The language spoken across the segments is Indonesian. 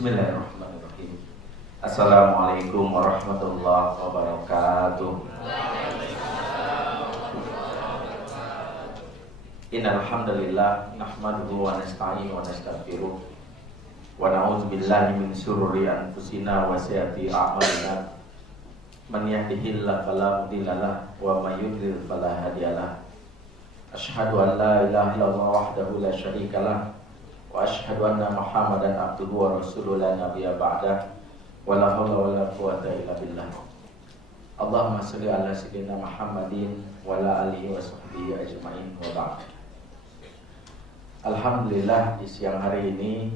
Bismillahirrahmanirrahim. Assalamualaikum warahmatullahi wabarakatuh. Innal hamdalillah nahmaduhu wa nasta'inu wa nastaghfiruh wa na'udzu billahi min shururi anfusina wa sayyiati a'malina. Man yahdihillahu fala mudilla lahu wa may yudlil fala hadiya lahu. Asyhadu an la ilaha illallah wahdahu la syarika lahu wa asyhadu anna Muhammadan abduhu wa rasuluhu la nabiyya ba'dah wa la haula wa la quwwata illa billah. Allahumma shalli ala sayyidina Muhammadin wa ala alihi wa sahbihi ajma'in wa ba'd. Alhamdulillah di siang hari ini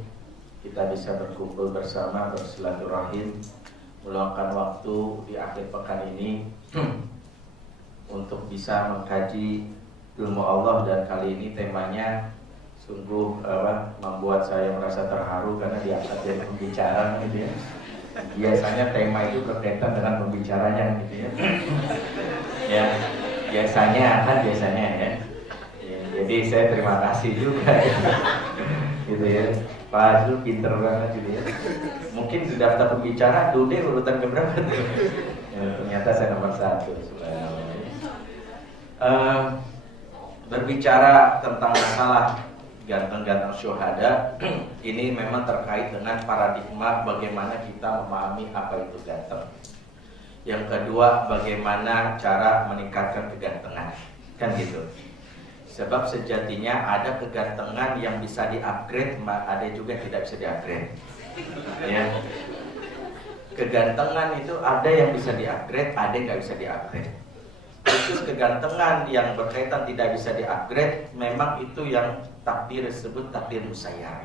kita bisa berkumpul bersama, bersilaturahim, meluangkan waktu di akhir pekan ini untuk bisa mengkaji ilmu Allah, dan kali ini temanya sungguh membuat saya merasa terharu karena diangkat jadi pembicara gitu ya. Biasanya tema itu berkaitan dengan pembicaranya gitu ya. Ya, biasanya ya. Jadi saya terima kasih juga gitu ya. Pak Azul pinter banget gitu ya. Mungkin di daftar pembicara Dude urutan keberapa tuh? Ya, ternyata saya nomor 1. Berbicara tentang masalah ganteng-ganteng syuhada ini memang terkait dengan paradigma bagaimana kita memahami apa itu ganteng. Yang kedua, bagaimana cara meningkatkan kegantengan, kan gitu. Sebab sejatinya ada kegantengan yang bisa di-upgrade, ada juga tidak bisa di-upgrade. Ya. Kegantengan itu ada yang bisa di-upgrade, ada yang nggak bisa di-upgrade. Khusus kegantengan yang berkaitan tidak bisa di-upgrade, memang itu yang takdir disebut takdir musayyar.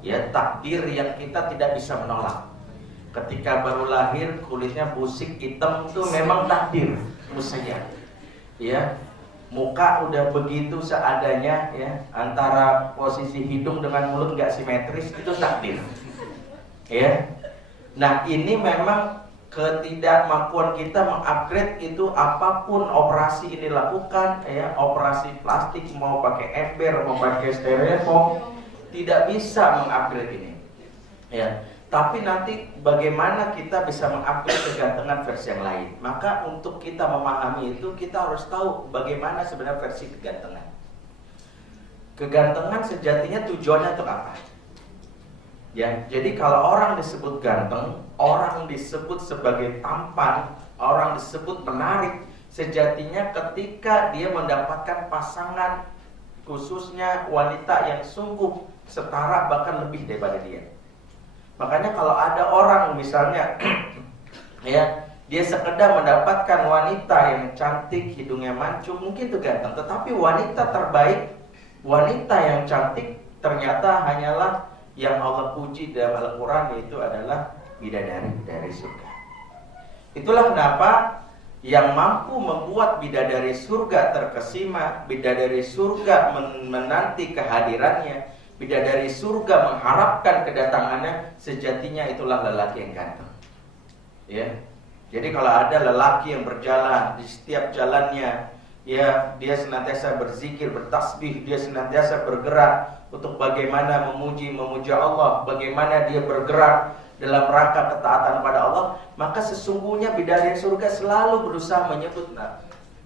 Ya, takdir yang kita tidak bisa menolak. Ketika baru lahir kulitnya busik hitam itu memang takdir musayyar. Ya, muka udah begitu seadanya ya, antara posisi hidung dengan mulut nggak simetris, itu takdir. Ya. Nah, ini memang ketidakmampuan kita mengupgrade itu, apapun operasi ini lakukan ya, operasi plastik mau pakai ember, mau pakai styrofoam, tidak bisa mengupgrade ini. Ya. Tapi nanti bagaimana kita bisa mengupgrade kegantengan versi yang lain? Maka untuk kita memahami itu, kita harus tahu bagaimana sebenarnya versi kegantengan. Kegantengan sejatinya tujuannya untuk apa? Ya, jadi kalau orang disebut ganteng, orang disebut sebagai tampan, orang disebut menarik, sejatinya ketika dia mendapatkan pasangan, khususnya wanita yang sungguh setara bahkan lebih daripada dia. Makanya kalau ada orang misalnya ya, dia sekedar mendapatkan wanita yang cantik, hidungnya mancung, mungkin itu ganteng, tetapi wanita terbaik, wanita yang cantik ternyata hanyalah yang Allah puji dalam Al-Quran, yaitu adalah bidadari dari surga. Itulah kenapa yang mampu membuat bidadari surga terkesima, bidadari surga menanti kehadirannya, bidadari surga mengharapkan kedatangannya, sejatinya itulah lelaki yang ganteng. Ya. Jadi kalau ada lelaki yang berjalan di setiap jalannya, ya, dia senantiasa berzikir, bertasbih, dia senantiasa bergerak untuk bagaimana memuja Allah, bagaimana dia bergerak dalam rangka ketaatan pada Allah, maka sesungguhnya bidadari surga selalu berusaha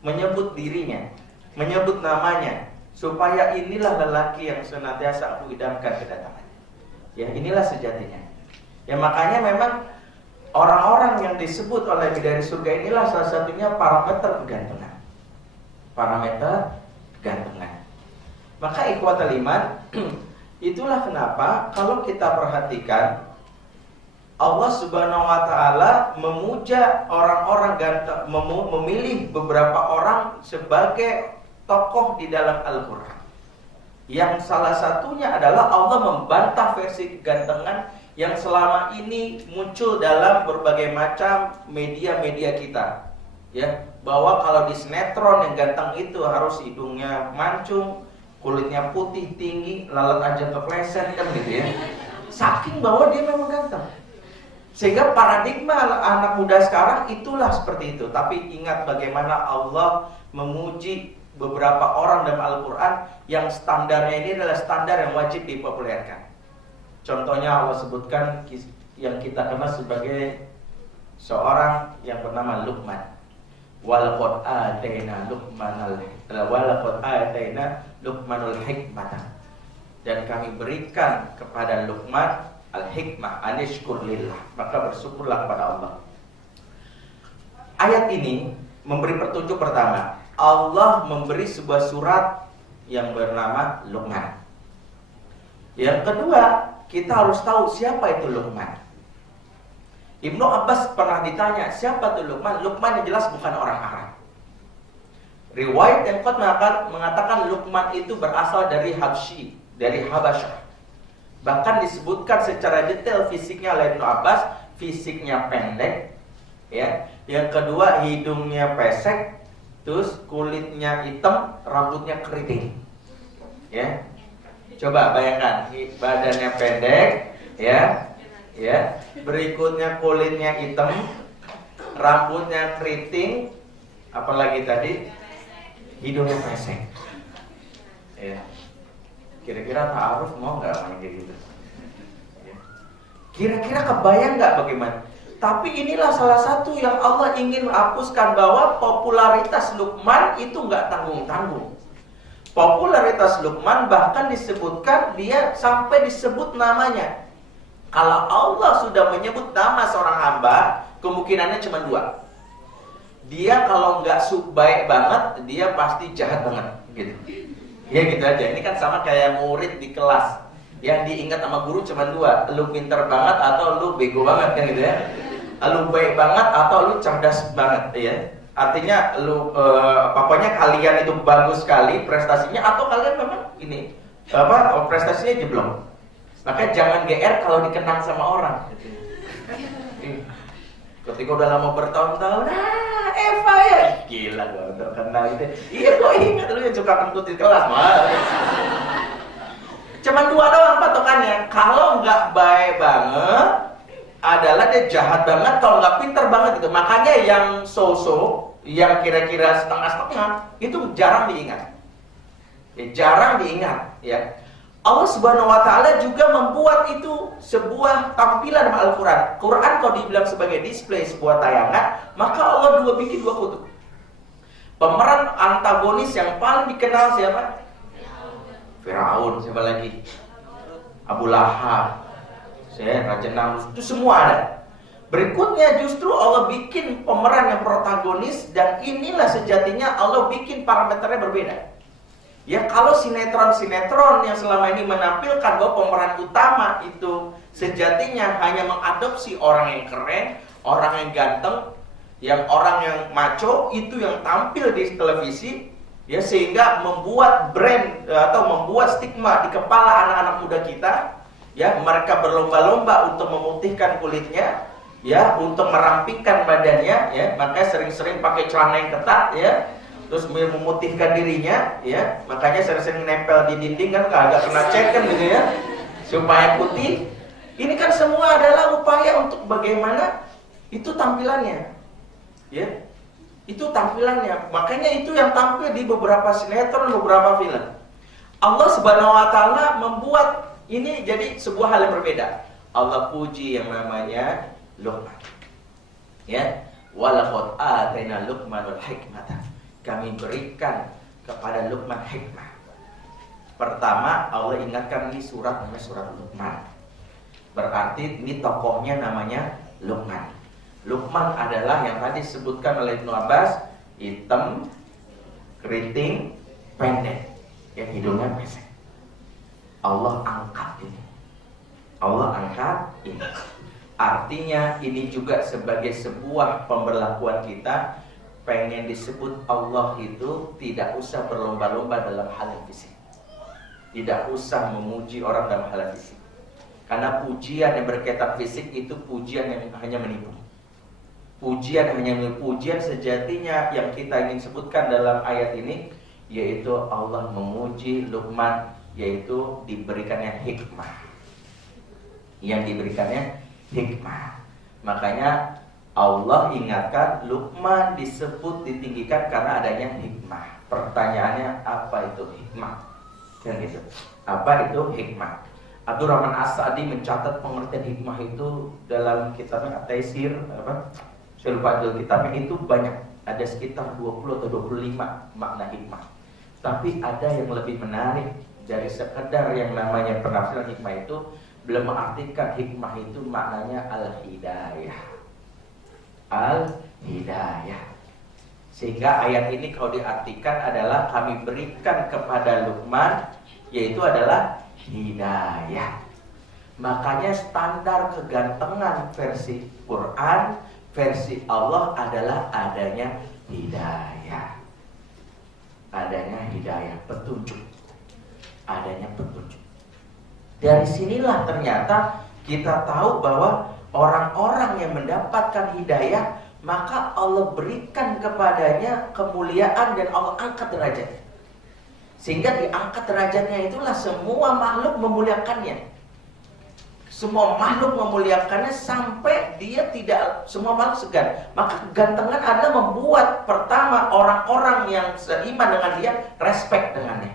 menyebut dirinya, menyebut namanya, supaya inilah lelaki yang senantiasa aku idamkan kedatangannya. Ya, inilah sejatinya. Ya, makanya memang orang-orang yang disebut oleh bidadari surga inilah salah satunya parameter kegantengan. Parameter kegantengan. Maka ikhwatal iman, itulah kenapa kalau kita perhatikan Allah Subhanahu wa taala memuja orang-orang ganteng, memilih beberapa orang sebagai tokoh di dalam Al-Quran. Yang salah satunya adalah Allah membantah versi kegantengan yang selama ini muncul dalam berbagai macam media-media kita. Ya, bahwa kalau di sinetron yang ganteng itu harus hidungnya mancung, kulitnya putih, tinggi, lalat aja kepleset, kan gitu ya. Saking bahwa dia memang ganteng. Sehingga paradigma anak muda sekarang itulah seperti itu. Tapi ingat bagaimana Allah memuji beberapa orang dalam Al-Quran yang standarnya ini adalah standar yang wajib dipopulerkan. Contohnya Allah sebutkan yang kita kenal sebagai seorang yang bernama Luqman. Walaqad ataina Luqmanul hikmah. Dan kami berikan kepada Luqman al-hikmah, anishkur lillah, maka bersyukurlah kepada Allah. Ayat ini memberi petunjuk pertama. Allah memberi sebuah surat yang bernama Luqman. Yang kedua, kita harus tahu siapa itu Luqman. Ibnu Abbas pernah ditanya, siapa itu Luqman? Luqman yang jelas bukan orang Arab. Riwayat yang kuat mengatakan Luqman itu berasal dari Habsyi, dari Habasyah. Bahkan disebutkan secara detail fisiknya oleh Ibnu Abbas, fisiknya pendek, ya. Yang kedua hidungnya pesek, terus kulitnya hitam, rambutnya keriting. Ya. Coba bayangkan, badannya pendek, ya. Ya. Berikutnya kulitnya hitam, rambutnya keriting, apalagi tadi hidungnya pesek. Ya. Kira-kira ta'aruf mau nggak main kayak gitu? Kira-kira kebayang nggak bagaimana? Tapi inilah salah satu yang Allah ingin hapuskan, bahwa popularitas Luqman itu nggak tanggung-tanggung. Popularitas Luqman bahkan disebutkan, dia sampai disebut namanya. Kalau Allah sudah menyebut nama seorang hamba, kemungkinannya cuma dua. Dia kalau nggak baik banget, dia pasti jahat banget, gitu. Ya gitu aja. Ini kan sama kayak murid di kelas. Yang diingat sama guru cuma dua. Lu pinter banget atau lu bego banget, kan gitu ya. Lu baik banget atau lu cerdas banget, ya. Artinya lu pokoknya kalian itu bagus sekali prestasinya, atau kalian memang ini prestasinya jeblok. Maka jangan GR kalau dikenang sama orang. Ketika udah lama bertahun-tahun, Eva ya, gila gue udah kenal itu. Iya gue ingat lu yang suka kentut di kelas, mah. Cuman dua doang patokannya. Kalau nggak baik banget, adalah dia jahat banget. Kalau nggak pinter banget gitu. Makanya yang so-so, yang kira-kira setengah-setengah, itu jarang diingat. Ya, jarang diingat, ya. Allah Subhanahu wa Ta'ala juga membuat itu sebuah tampilan dalam Al-Quran. Quran kalau dibilang sebagai display, sebuah tayangan, maka Allah bikin dua kutub. Pemeran antagonis yang paling dikenal siapa? Firaun. Siapa lagi? Abu Lahab, Raja Namrud, itu semua ada. Berikutnya justru Allah bikin pemeran yang protagonis, dan inilah sejatinya Allah bikin parameternya berbeda. Ya, kalau sinetron-sinetron yang selama ini menampilkan bahwa pemeran utama itu sejatinya hanya mengadopsi orang yang keren, orang yang ganteng, yang orang yang macho, itu yang tampil di televisi, ya, sehingga membuat brand atau membuat stigma di kepala anak-anak muda kita, ya, mereka berlomba-lomba untuk memutihkan kulitnya, ya, untuk merampingkan badannya, ya, makanya sering-sering pakai celana yang ketat, ya. Terus memutihkan dirinya, ya, makanya sering-sering nempel di dinding kan, agak kena cat kan gitu ya, supaya putih. Ini kan semua adalah upaya untuk bagaimana itu tampilannya, ya, itu tampilannya. Makanya itu yang tampil di beberapa sinetron, beberapa film. Allah Subhanahu wa Ta'ala membuat ini jadi sebuah hal yang berbeda. Allah puji yang namanya Luqman, ya, walaqad ataina Luqmanul hikmata. Kami berikan kepada Luqman hikmah. Pertama, Allah ingatkan ini surat namanya surat Luqman. Berarti ini tokohnya namanya Luqman. Luqman adalah yang tadi disebutkan oleh Ibnu Abbas, hitam, keriting, pendek, ya, hidungnya pesek. Allah angkat ini. Allah angkat ini. Artinya ini juga sebagai sebuah pemberlakuan kita. Pengen disebut Allah itu tidak usah berlomba-lomba dalam hal yang fisik. Tidak usah memuji orang dalam hal yang fisik. Karena pujian yang berkaitan fisik itu pujian yang hanya menipu. Pujian yang hanya menipu. Pujian sejatinya yang kita ingin sebutkan dalam ayat ini, yaitu Allah memuji Luqman, yaitu diberikannya hikmah. Yang diberikannya hikmah. Makanya Allah ingatkan Luqman disebut ditinggikan karena adanya hikmah. Pertanyaannya, apa itu hikmah? Kan gitu. Apa itu hikmah? Abdurrahman As-Sa'di mencatat pengertian hikmah itu dalam kitabnya At-Taisir, saya lupa judul kitabnya, itu banyak, ada sekitar 20 atau 25 makna hikmah. Tapi ada yang lebih menarik dari sekedar yang namanya penafsiran hikmah itu, belum mengartikan hikmah itu maknanya al-hidayah. Al-hidayah. Sehingga ayat ini kalau diartikan adalah kami berikan kepada Luqman, yaitu adalah hidayah. Makanya standar kegantengan versi Quran, versi Allah adalah adanya hidayah. Adanya hidayah, petunjuk. Adanya petunjuk. Dari sinilah ternyata kita tahu bahwa orang-orang yang mendapatkan hidayah, maka Allah berikan kepadanya kemuliaan dan Allah angkat derajatnya. Sehingga diangkat derajatnya itulah semua makhluk memuliakannya. Semua makhluk memuliakannya sampai dia tidak, semua makhluk segan. Maka kegantengan adalah membuat pertama orang-orang yang seiman dengan dia respect dengannya.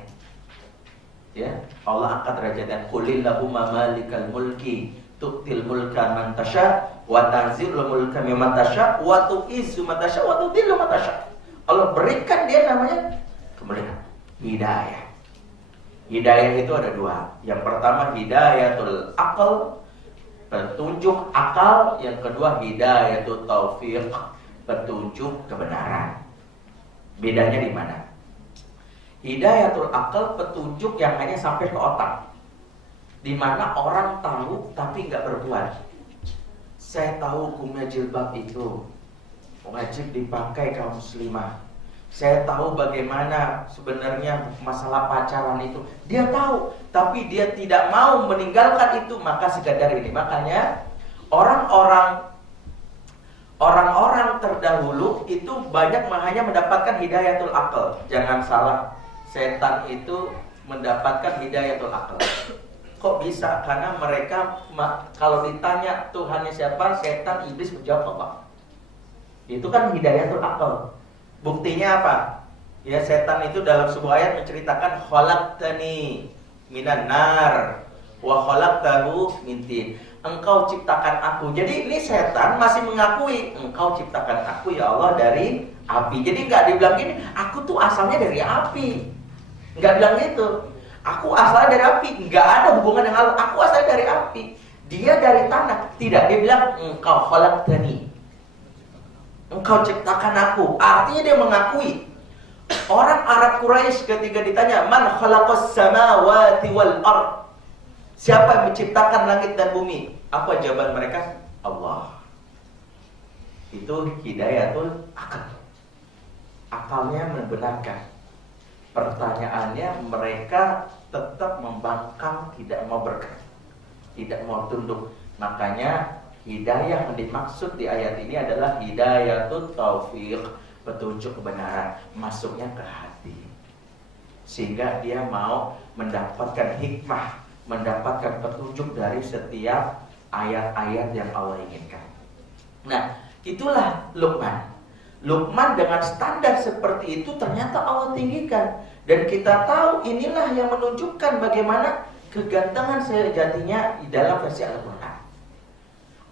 Ya, Allah angkat derajatnya. Qulillahumma malikal mulki tu'til mulka man tasha wa tanzilul mulka mimman tasha wa tu'izzu man tasha wa tudhillu man tasha. Allah berikan dia namanya kemuliaan. Hidayah. Hidayah itu ada dua. Yang pertama hidayatul aql, petunjuk akal. Yang kedua hidayatul taufiq, petunjuk kebenaran. Bedanya di mana? Hidayatul aql, petunjuk yang hanya sampai ke otak, di mana orang tahu tapi nggak berbuat. Saya tahu hukumnya jilbab itu wajib dipakai kaum muslimah. Saya tahu bagaimana sebenarnya masalah pacaran itu. Dia tahu, tapi dia tidak mau meninggalkan itu. Maka sekadar ini. Makanya orang-orang terdahulu itu banyak hanya mendapatkan hidayatul aql. Jangan salah, setan itu mendapatkan hidayatul aql. Kok bisa? Karena mereka kalau ditanya Tuhannya siapa, setan, iblis menjawab apa? Itu kan hidayatul aql. Buktinya apa? Ya, setan itu dalam sebuah ayat menceritakan khalaqtani minan nar wa khalaqtahu min tin. Engkau ciptakan aku. Jadi ini setan masih mengakui engkau ciptakan aku ya Allah dari api. Jadi enggak dibilang gini, aku tuh asalnya dari api. Enggak bilang gitu. Aku asalnya dari api, enggak ada hubungan dengan Allah. Aku asalnya dari api. Dia dari tanah. Tidak, dia bilang engkau khalaqtani. Engkau ciptakan aku. Artinya dia mengakui. Orang Arab Quraisy ketika ditanya, "Man khalaqas samawati wal ard?" Siapa yang menciptakan langit dan bumi? Apa jawaban mereka? Allah. Itu hidayatul akal. Akalnya membenarkan. Pertanyaannya, mereka tetap membangkang, tidak mau bergerak, tidak mau tunduk. Makanya hidayah yang dimaksud di ayat ini adalah hidayatul taufiq, petunjuk kebenaran, masuknya ke hati. Sehingga dia mau mendapatkan hikmah, mendapatkan petunjuk dari setiap ayat-ayat yang Allah inginkan. Nah, itulah Luqman. Luqman dengan standar seperti itu ternyata Allah tinggikan. Dan kita tahu inilah yang menunjukkan bagaimana kegantengan sejatinya di dalam versi Al-Quran.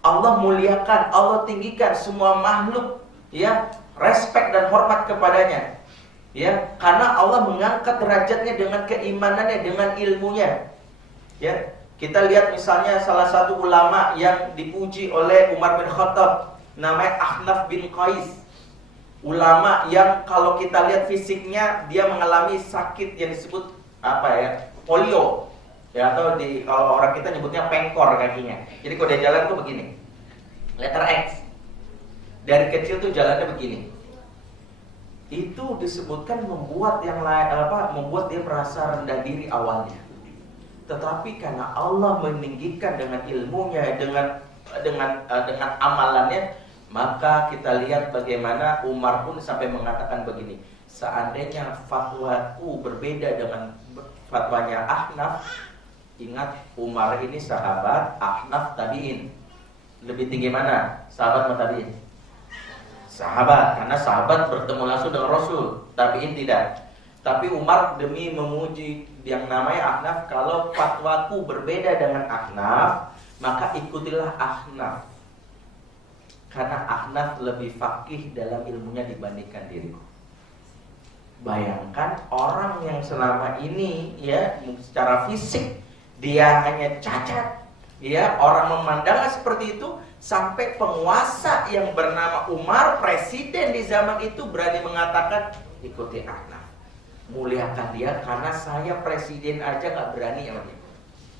Allah muliakan, Allah tinggikan semua makhluk, ya, respek dan hormat kepadanya, ya, karena Allah mengangkat derajatnya dengan keimanannya, dengan ilmunya, ya. Kita lihat misalnya salah satu ulama yang dipuji oleh Umar bin Khattab, namanya Ahnaf bin Qais. Ulama yang kalau kita lihat fisiknya dia mengalami sakit yang disebut apa ya, polio. Ya, atau kalau orang kita nyebutnya pengkor kakinya. Jadi kalau dia jalan tuh begini, letter X. Dari kecil tuh jalannya begini. Itu disebutkan membuat yang lain membuat dia merasa rendah diri awalnya. Tetapi karena Allah meninggikan dengan ilmunya, dengan amalannya, maka kita lihat bagaimana Umar pun sampai mengatakan begini, seandainya fatwaku berbeda dengan fatwanya Ahnaf. Ingat, Umar ini sahabat, Ahnaf tabi'in. Lebih tinggi mana? Sahabat atau tabi'in? Sahabat, karena sahabat bertemu langsung dengan Rasul. Tabi'in tidak. Tapi Umar demi memuji yang namanya Ahnaf, kalau fatwaku berbeda dengan Ahnaf, maka ikutilah Ahnaf. Karena Ahnaf lebih faqih dalam ilmunya dibandingkan diriku. Bayangkan orang yang selama ini ya secara fisik dia hanya cacat, ya orang memandangnya seperti itu, sampai penguasa yang bernama Umar, presiden di zaman itu berani mengatakan ikuti Ahnaf, muliakan dia karena saya presiden aja gak berani sama dia.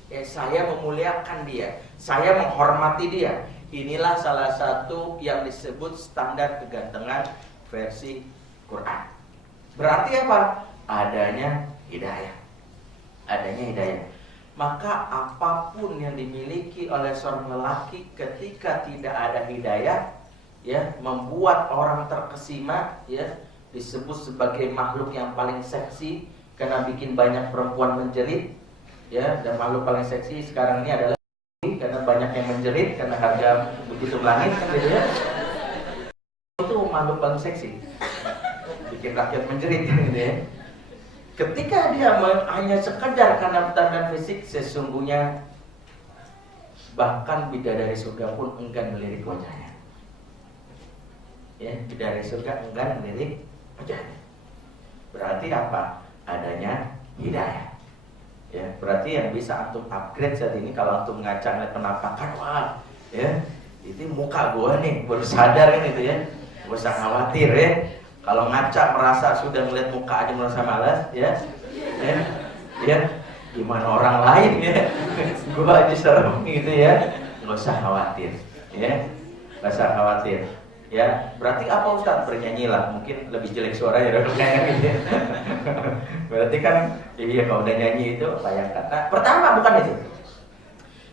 Ya, saya memuliakan dia, saya menghormati dia. Inilah salah satu yang disebut standar kegantengan versi Quran. Berarti apa? Adanya hidayah. Adanya hidayah. Maka apapun yang dimiliki oleh seorang lelaki ketika tidak ada hidayah, ya, membuat orang terkesima, ya, disebut sebagai makhluk yang paling seksi karena bikin banyak perempuan menjerit, ya, dan makhluk paling seksi sekarang ini adalah karena banyak yang menjerit karena harga begitu langit kan gitu ya. Itu makhluk paling seksi, bikin rakyat menjerit gitu ya. Ketika dia hanya sekedar karena tanda fisik, sesungguhnya bahkan bidadari surga pun enggan melirik wajahnya. Ya, bidadari surga enggan melirik wajahnya. Berarti apa? Adanya hidayah. Ya, berarti yang bisa antum upgrade saat ini kalau antum ngaca ngeliat penampakan, wah, ya, itu muka gua nih, baru sadar kan itu ya, gak usah khawatir ya. Kalau ngaca merasa sudah ngeliat muka aja merasa malas, ya, gimana orang lain ya, gua aja serem gitu ya, gak usah khawatir, ya, gak usah khawatir. Ya, berarti apa Ustaz? Bernyanyilah, mungkin lebih jelek suaranya daripada nyanyi gitu ya. Berarti kan, iya kalau udah nyanyi itu bayangkan. Nah, pertama bukan itu.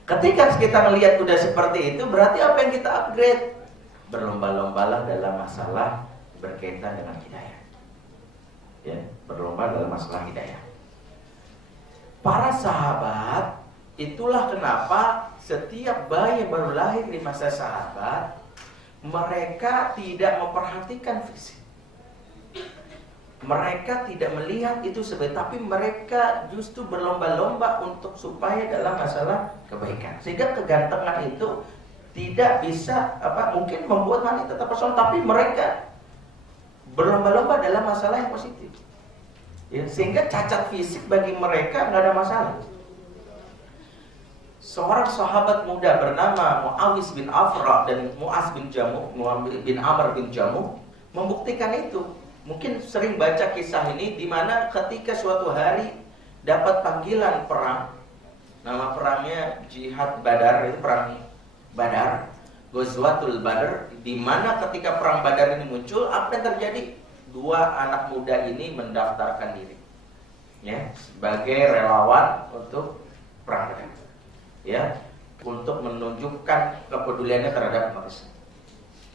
Ketika kita melihat udah seperti itu, berarti apa yang kita upgrade? Berlomba-lombalah dalam masalah berkaitan dengan hidayah. Ya, berlomba dalam masalah hidayah. Para sahabat, itulah kenapa setiap bayi yang baru lahir di masa sahabat, mereka tidak memperhatikan fisik. Mereka tidak melihat itu sebagai, tapi mereka justru berlomba-lomba untuk supaya dalam masalah kebaikan. Sehingga kegantengan itu tidak bisa mungkin membuat wanita tetap terpesona, tapi mereka berlomba-lomba dalam masalah yang positif. Ya, sehingga cacat fisik bagi mereka nggak ada masalah. Seorang sahabat muda bernama Muawis bin Afra dan Mu'az bin Jamuh, bin Amr bin Jamuh membuktikan itu. Mungkin sering baca kisah ini, di mana ketika suatu hari dapat panggilan perang. Nama perangnya Jihad Badar, itu perang Badar, Ghazwatul Badar, di mana ketika perang Badar ini muncul, apa yang terjadi? Dua anak muda ini mendaftarkan diri, ya, sebagai relawan untuk perang Badar. Ya, untuk menunjukkan kepeduliannya terhadap manusia.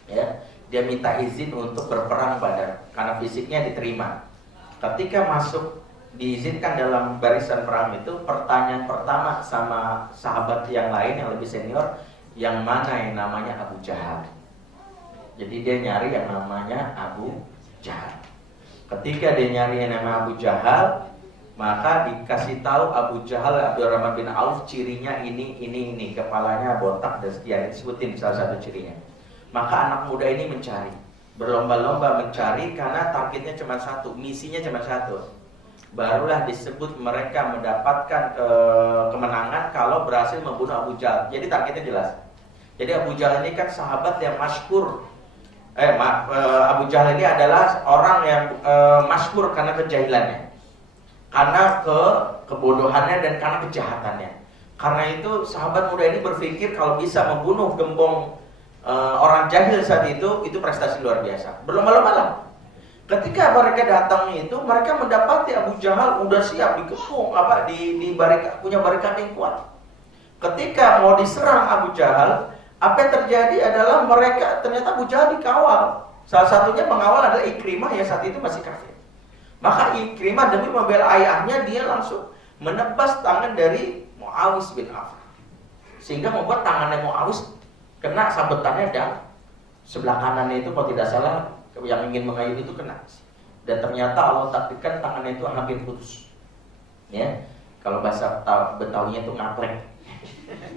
Ya, dia minta izin untuk berperang Badar karena fisiknya diterima. Ketika masuk diizinkan dalam barisan perang itu, pertanyaan pertama sama sahabat yang lain yang lebih senior, yang mana yang namanya Abu Jahal. Jadi dia nyari yang namanya Abu Jahal. Ketika dia nyari yang namanya Abu Jahal, maka dikasih tahu Abu Jahal, Abdurrahman bin Auf, cirinya ini, kepalanya botak dan sekian, disebutin salah satu cirinya. Maka anak muda ini mencari, berlomba-lomba mencari karena targetnya cuma satu, misinya cuma satu. Barulah disebut mereka mendapatkan kemenangan kalau berhasil membunuh Abu Jahal. Jadi targetnya jelas. Jadi Abu Jahal ini kan sahabat yang masyhur. Abu Jahal ini adalah orang yang masyhur karena kejahilannya, karena kebodohannya dan karena kejahatannya. Karena itu sahabat muda ini berpikir kalau bisa membunuh gembong orang jahil saat itu prestasi luar biasa. Berlomba-lomba lah. Ketika mereka datang itu, mereka mendapati Abu Jahal udah siap dikepung, punya barikat yang kuat. Ketika mau diserang Abu Jahal, apa yang terjadi adalah ternyata Abu Jahal dikawal. Salah satunya pengawal adalah Ikrimah yang saat itu masih kafir. Maka Ikrimah demi membela ayahnya, dia langsung menebas tangan dari Muawis bin Affan, sehingga membuat tangannya Muawis kena sabetannya dan sebelah kanannya itu, kalau tidak salah yang ingin mengayun itu kena. dan ternyata Allah takdirkan tangannya itu hampir putus. Ya, kalau bahasa Betawinya itu ngaplek.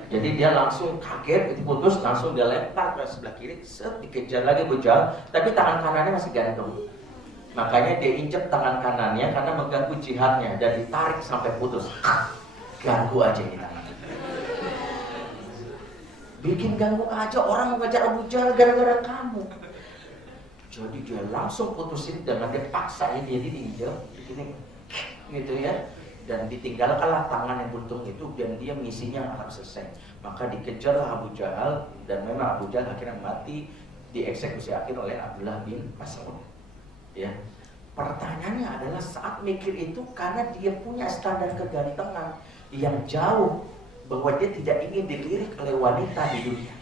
Jadi dia langsung kaget, itu putus, langsung dia lempar ke sebelah kiri, set, dikejar lagi Abu Jahal, tapi tangan kanannya masih gantung. Makanya dia injek tangan kanannya karena mengganggu jihadnya dan ditarik sampai putus. Ganggu aja ini tangan. Bikin ganggu aja orang mengejar Abu Jahal gara-gara kamu. Jadi dia langsung putusin dengan dia paksain dia diinjek, begini, gitu ya. Dan ditinggalkanlah tangan yang buntung itu dan dia misinya akan selesai. Maka dikejarlah Abu Jahal dan memang Abu Jahal akhirnya mati dieksekusi akhir oleh Abdullah bin Mas'ud. Ya. Pertanyaannya adalah saat mikir itu karena dia punya standar kegantengan yang jauh bahwa dia tidak ingin dilirik oleh wanita di dunia.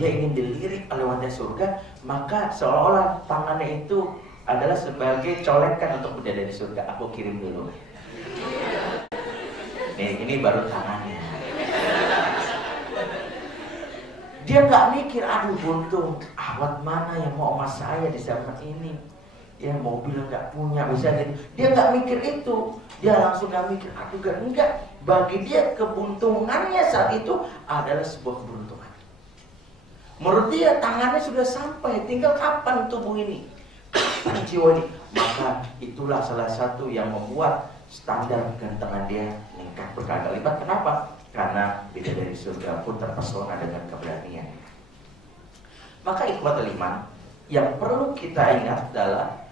Dia ingin dilirik oleh wanita surga, maka seolah-olah tangannya itu adalah sebagai colekan untuk bidadari surga. Aku kirim dulu. Nih, ini baru tangannya. Dia nggak mikir, aduh buntung, awat mana yang mau sama saya di zaman ini? Ya mobil nggak punya, bisa gitu. Dia nggak mikir itu. Dia langsung nggak mikir, aduh enggak. Bagi dia kebuntungannya saat itu adalah sebuah keberuntungan. Menurut dia tangannya sudah sampai, tinggal kapan tubuh ini, kapan jiwa ini. Maka itulah salah satu yang membuat standar kegantengan dia meningkat berkali lipat. Kenapa? Karena bidadari surga pun terpesona dengan keberanian. Maka ikhwatul iman, yang perlu kita ingat adalah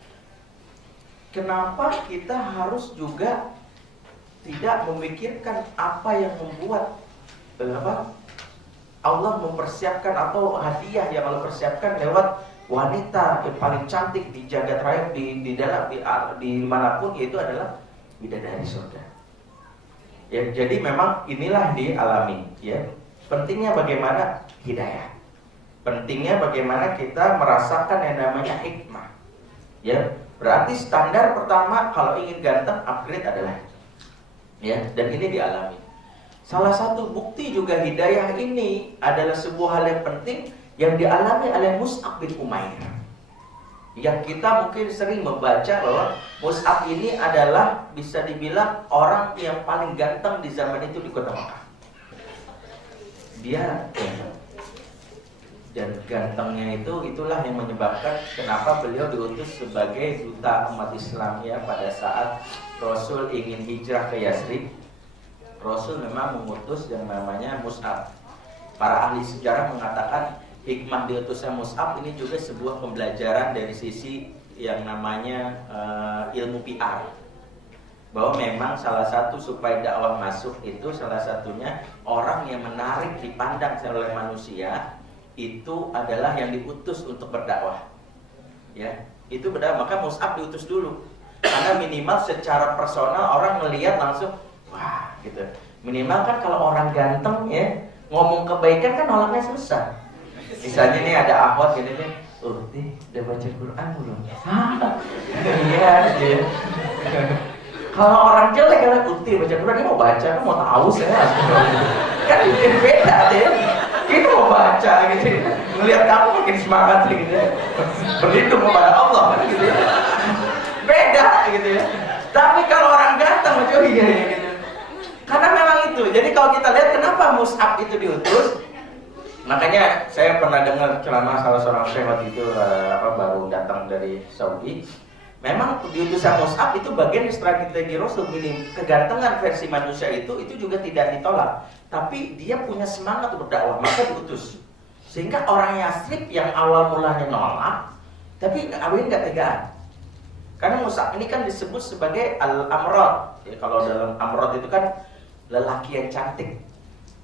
kenapa kita harus juga tidak memikirkan apa yang membuat Allah mempersiapkan atau hadiah yang Allah persiapkan lewat wanita yang paling cantik di jagat raya di dalam di manapun, yaitu adalah bidadari surga. Ya, jadi memang inilah dialami. Ya, pentingnya bagaimana hidayah. Pentingnya bagaimana kita merasakan yang namanya hikmah. Ya, berarti standar pertama kalau ingin ganteng upgrade adalah, ya, dan ini dialami. Salah satu bukti juga hidayah ini adalah sebuah hal yang penting yang dialami oleh Mus'ab bin Umair. Yang kita mungkin sering membaca bahwa Mus'ab ini adalah bisa dibilang orang yang paling ganteng di zaman itu di kota Makkah. Dia ganteng. Dan gantengnya itulah yang menyebabkan kenapa beliau diutus sebagai duta umat Islam ya pada saat Rasul ingin hijrah ke Yasrib. Rasul memang mengutus yang namanya Mus'ab. Para ahli sejarah mengatakan hikmah diutusnya Mus'ab ini juga sebuah pembelajaran dari sisi yang namanya ilmu PR. Bahwa memang salah satu supaya dakwah masuk itu salah satunya orang yang menarik dipandang oleh manusia itu adalah yang diutus untuk berdakwah. Ya, itu berdakwah. Maka Mus'ab diutus dulu. Karena minimal secara personal orang melihat langsung wah gitu. Minimal kan kalau orang ganteng ya ngomong kebaikan kan orangnya susah. Misalnya nih ada akhwat gini nih, udah baca Quran belum? Iya, iya. Kalau orang jelek kan, baca Quran, ini mau baca, kan mau tahu saya. Kan ini beda deh. Ini mau baca gitu. Ngelihat kamu makin semangat gitu ya. Berlindung kepada Allah kan gitu ya. Beda gitu ya. Tapi kalau orang ganteng, iya gitu. Karena memang itu. Jadi kalau kita lihat kenapa Mus'ab itu diutus, makanya saya pernah dengar ceramah salah seorang syekh waktu itu baru datang dari Saudi. Memang diutusnya Mus'ab itu bagian strategi Rasul. Kegantengan versi manusia itu juga tidak ditolak. Tapi dia punya semangat untuk berdakwah, maka diutus. Sehingga orang Yasrib yang awal mulanya nolak, tapi awalnya nggak tegaan. Karena Mus'ab ini kan disebut sebagai al-amrad. Ya, kalau dalam amrad itu kan lelaki yang cantik.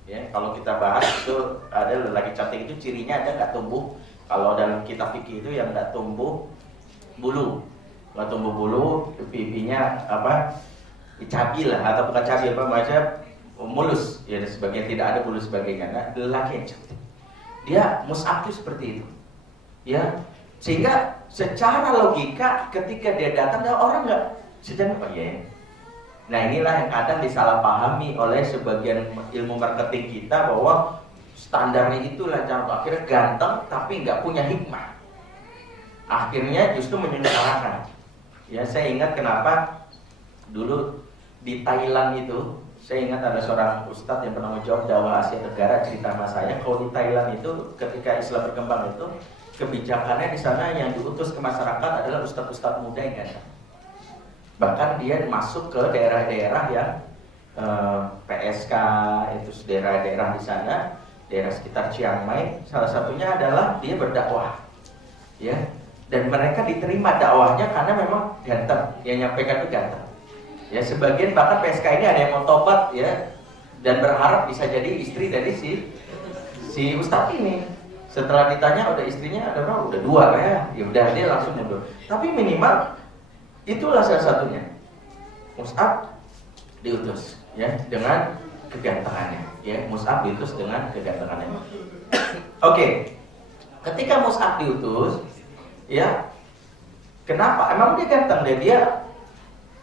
Ya, kalau kita bahas itu ada lelaki cantik itu cirinya ada nggak tumbuh. Kalau dalam kitab fikih itu yang nggak tumbuh bulu, nggak tumbuh bulu, pipinya cabi lah atau bukan cabi macam mulus ya, sebagian tidak ada bulu sebagainya. Nah, lelaki yang cantik. Dia Mus'ab itu seperti itu. Ya, sehingga secara logika ketika dia datang orang nggak sedang apa ya. Nah inilah yang kadang disalahpahami oleh sebagian ilmu marketing kita bahwa standarnya itu lancar, akhirnya ganteng tapi nggak punya hikmah. Akhirnya justru menyengsarakan. Ya, saya ingat kenapa dulu di Thailand itu, saya ingat ada seorang ustadz yang pernah menjawab dakwah Asia Tenggara, cerita sama saya kalau di Thailand itu ketika Islam berkembang itu kebijakannya di sana yang diutus ke masyarakat adalah ustadz-ustadz muda yang ganteng. Bahkan dia masuk ke daerah-daerah yang PSK, itu daerah-daerah di sana, daerah sekitar Chiang Mai. Salah satunya adalah dia berdakwah, ya. Dan mereka diterima dakwahnya karena memang ganteng, yang nyampaikan itu ganteng. Ya, sebagian bahkan PSK ini ada yang mau tobat, ya, dan berharap bisa jadi istri dari si ustadz ini. Setelah ditanya udah istrinya ada berapa? Udah 2 ya. Ya udah, dia langsung mundur. Tapi minimal itulah salah satunya. Mus'ab diutus, ya, dengan kegantengannya, ya. Mus'ab diutus dengan kegantengannya. Oke. Ketika Mus'ab diutus, ya, kenapa? Emang dia ganteng deh, dia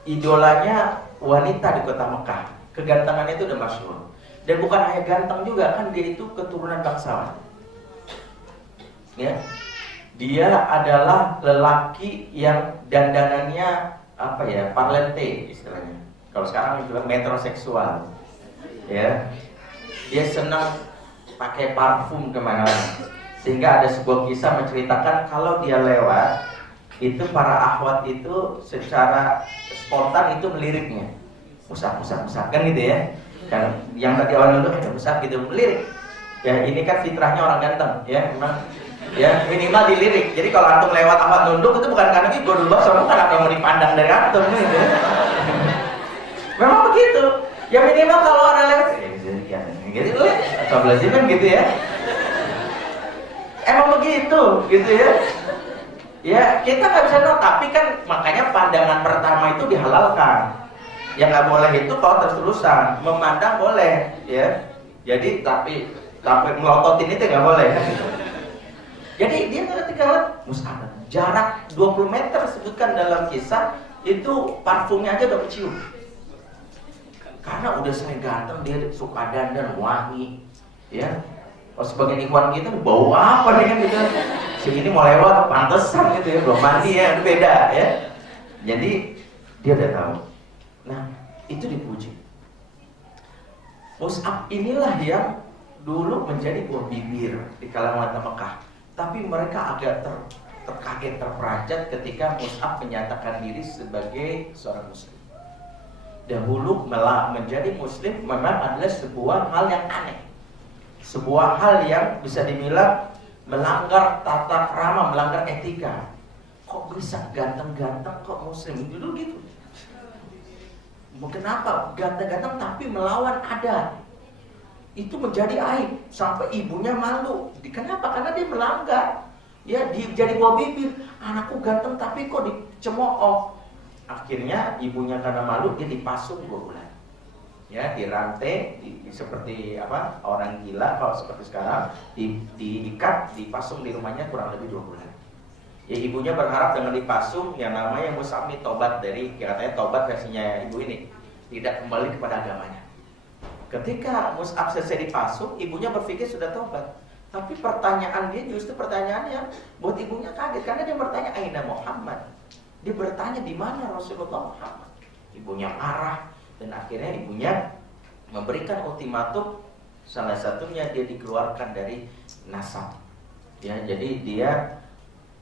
idolanya wanita di kota Mekah. Kegantengannya itu udah masyhur. Dan bukan hanya ganteng juga, kan dia itu keturunan bangsawan. Ya. Dia adalah lelaki yang dandanannya apa ya? Parlente istilahnya. Kalau sekarang juga metroseksual. Ya. Dia senang pakai parfum kemana-mana. Sehingga ada sebuah kisah menceritakan kalau dia lewat, itu para akhwat itu secara spontan itu meliriknya. Musab kan gitu ya. Dan yang tadi awal dulu ada musab gitu melirik. Ya ini kan fitrahnya orang ganteng, ya memang. Ya minimal dilirik. Jadi kalau antum lewat akhwat nunduk itu bukan karena gue dulu soalnya bukan apa yang mau dipandang dari antum gitu. Memang begitu. Ya minimal kalau orang lewat gitu loh. Sebelah sini kan gitu ya. Emang begitu, gitu ya. Ya kita nggak bisa tahu, tapi kan makanya pandangan pertama itu dihalalkan. Yang nggak boleh itu kalau terus-terusan, memandang boleh, ya. Jadi tapi melototin itu nggak boleh. Jadi dia ketika lihat Mus'ab, jarak 20 meter sebutkan dalam kisah itu parfumnya aja udah kecium. Karena udah sering ganteng, dia suka dandan wangi, ya. Kalau sebagian ikhwan kita bau apa nih kan gitu. Si ini mau lewat pantesan gitu ya, belum mandi ya, itu beda ya. Jadi dia udah tahu. Nah, itu dipuji. Mus'ab inilah yang dulu menjadi buah bibir di kalangan warga Mekah. Tapi mereka agak terkaget, terperanjat ketika Mus'ab menyatakan diri sebagai seorang muslim. Dahulu menjadi muslim memang adalah sebuah hal yang aneh. Sebuah hal yang bisa dibilang melanggar tata krama, melanggar etika. Kok bisa ganteng-ganteng kok muslim? Dulu gitu. Kenapa? Ganteng-ganteng tapi melawan adat. Itu menjadi aib sampai ibunya malu. Kenapa? Karena dia melanggar. Ya, jadi buah bibir. Anakku ganteng tapi kok dicemooh. Akhirnya ibunya karena malu dia dipasung 2 bulan. Ya, dirantai seperti apa? Orang gila kalau seperti sekarang diikat, dipasung di rumahnya kurang lebih 2 bulan. Ya, ibunya berharap dengan dipasung yang namanya Mus'ab tobat dari katanya tobat versinya ibu ini, tidak kembali kepada agamanya. Ketika Mus'ab selesai dipasung, ibunya berpikir sudah tobat. Tapi pertanyaan dia justru pertanyaan yang buat ibunya kaget karena dia bertanya aina Muhammad. Dia bertanya di mana Rasulullah Muhammad. Ibunya marah dan akhirnya ibunya memberikan ultimatum, salah satunya dia dikeluarkan dari nasab. Ya, jadi dia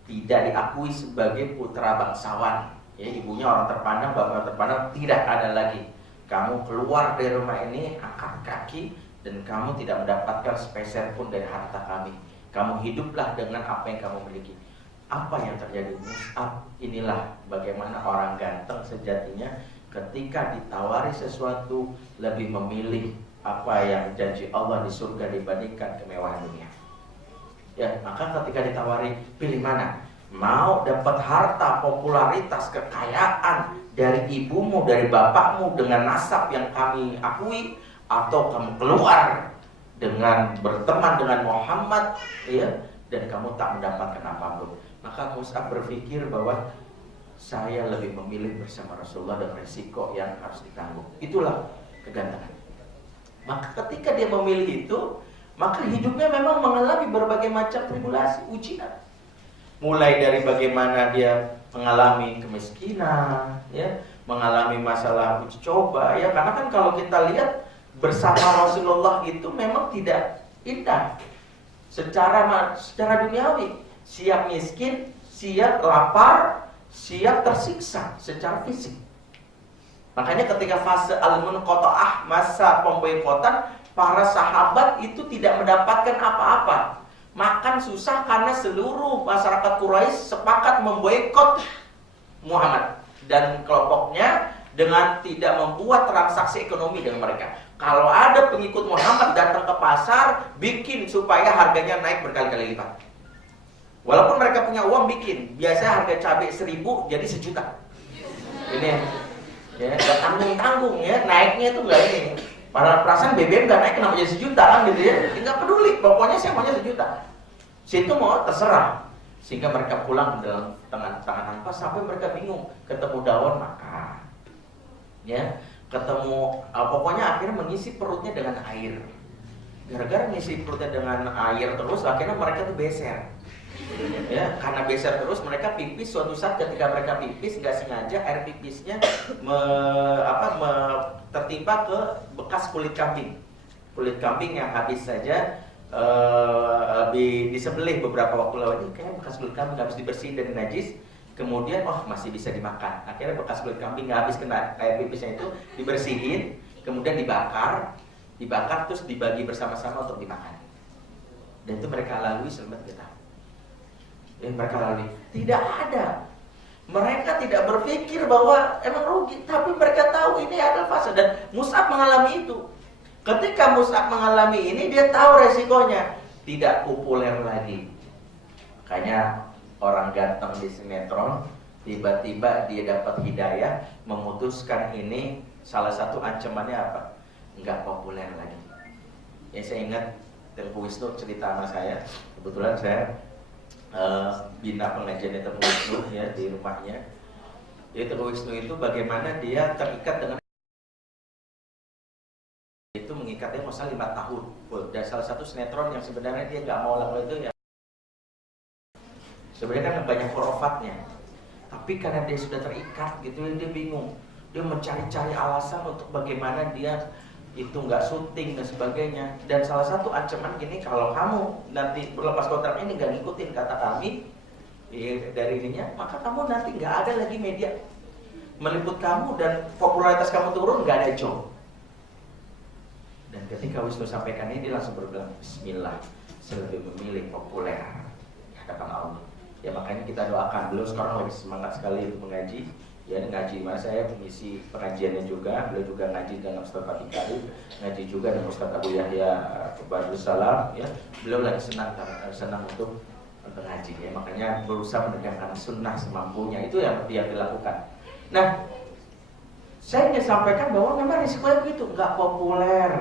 tidak diakui sebagai putra bangsawan. Ya, ibunya orang terpandang, bapaknya terpandang, tidak ada lagi. Kamu keluar dari rumah ini, angkat kaki, dan kamu tidak mendapatkan sepeser pun dari harta kami. Kamu hiduplah dengan apa yang kamu miliki. Apa yang terjadi? Mus'ab inilah bagaimana orang ganteng sejatinya ketika ditawari sesuatu lebih memilih apa yang janji Allah di surga dibandingkan kemewahan dunia. Ya, maka ketika ditawari pilih mana? Mau dapat harta, popularitas, kekayaan dari ibumu, dari bapakmu dengan nasab yang kami akui, atau kamu keluar dengan berteman dengan Muhammad, ya, dan kamu tak mendapatkan apapun. Maka Mus'ab berpikir bahwa saya lebih memilih bersama Rasulullah dengan resiko yang harus ditanggung. Itulah kegantengan. Maka ketika dia memilih itu, maka hidupnya memang mengalami berbagai macam tribulasi, ujian. Mulai dari bagaimana dia mengalami kemiskinan, ya, mengalami masalah uji coba, ya, karena kan kalau kita lihat bersama Rasulullah itu memang tidak indah secara duniawi, siap miskin, siap lapar, siap tersiksa secara fisik. Makanya ketika fase al-munqata'ah, masa pemboikotan, para sahabat itu tidak mendapatkan apa-apa. Makan susah karena seluruh masyarakat Quraisy sepakat memboikot Muhammad dan kelompoknya dengan tidak membuat transaksi ekonomi dengan mereka. Kalau ada pengikut Muhammad datang ke pasar, bikin supaya harganya naik berkali-kali lipat. Walaupun mereka punya uang, bikin. Biasanya harga cabai 1.000 jadi 1 juta. Ini ya, gak tanggung-tanggung ya, naiknya itu enggak ini. Para perasaan BBM gak naik kenapa jadi 1 juta kan gitu ya. Enggak peduli, pokoknya saya maunya 1 juta. Situ mau terserah. Sehingga mereka pulang dalam tangan hampa sampai mereka bingung, ketemu dawon makan. Ya, ketemu pokoknya akhirnya mengisi perutnya dengan air. Gara-gara mengisi perutnya dengan air terus, akhirnya mereka tuh beser. Ya, karena beser terus mereka pipis. Suatu saat ketika mereka pipis nggak sengaja air pipisnya tertimpa ke bekas kulit kambing yang habis saja disembelih beberapa waktu lalu. Ini kayak bekas kulit kambing habis dibersihin dari najis, kemudian masih bisa dimakan. Akhirnya bekas kulit kambing nggak habis kena air pipisnya itu dibersihin, kemudian dibakar terus dibagi bersama-sama untuk dimakan. Dan itu mereka lalui selama 3 tahun. Mereka lalui. Tidak ada. Mereka tidak berpikir bahwa emang rugi, tapi mereka tahu ini adalah fase. Dan Mus'ab mengalami itu. Ketika Mus'ab mengalami ini, dia tahu resikonya. Tidak populer lagi. Makanya orang ganteng di sinetron, tiba-tiba dia dapat hidayah, memutuskan ini. Salah satu ancamannya apa? Enggak populer lagi. Ya, saya ingat Tengku Wisnu cerita sama saya. Kebetulan saya bina pengajian Tengku Wisnu ya di rumahnya. Jadi Tengku Wisnu itu bagaimana dia terikat dengan itu, mengikatnya masa 5 tahun. Dan salah satu sinetron yang sebenarnya dia nggak mau lakukan itu ya. Sebenarnya kan banyak khurafatnya. Tapi karena dia sudah terikat gitu, dia bingung. Dia mencari-cari alasan untuk bagaimana dia itu nggak syuting dan sebagainya. Dan salah satu ancaman gini, kalau kamu nanti berlepas kontrak ini nggak ngikutin kata kami dari ininya, maka kamu nanti nggak ada lagi media meliput kamu dan popularitas kamu turun, nggak ada job. Dan ketika Wisnu sampaikan ini, dia langsung berbilang, Bismillah, saya lebih memilih populer di hadapan Allah. Ya makanya kita doakan. Beliau sekarang lagi semangat sekali mengaji. Ya, ngaji mas saya mengisi pengajiannya juga. Beliau juga ngaji dengan Ustaz Fatih Karim, ngaji juga dengan Ustaz Abu Yahya Badrussalam. Ya, beliau lagi senang untuk mengaji. Ya, makanya berusaha menegakkan sunnah semampunya. Itu yang dia dilakukan. Nah, saya ingin sampaikan bahwa memang risikonya begitu, nggak populer,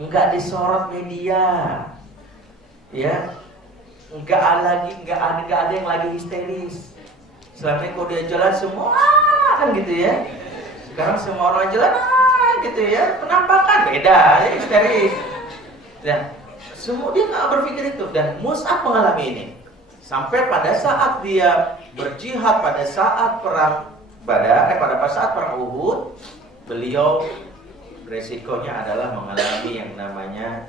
nggak disorot media, ya, nggak ada yang lagi histeris. Selama ini kalau dia jalan semua kan gitu ya. Sekarang semua orang jalan gitu ya. Penampakan beda, ya histeris. Dan semua dia nggak berpikir itu. Dan Mus'ab mengalami ini. Sampai pada saat dia berjihad, pada saat perang Badar, pada saat perang Uhud, beliau resikonya adalah mengalami yang namanya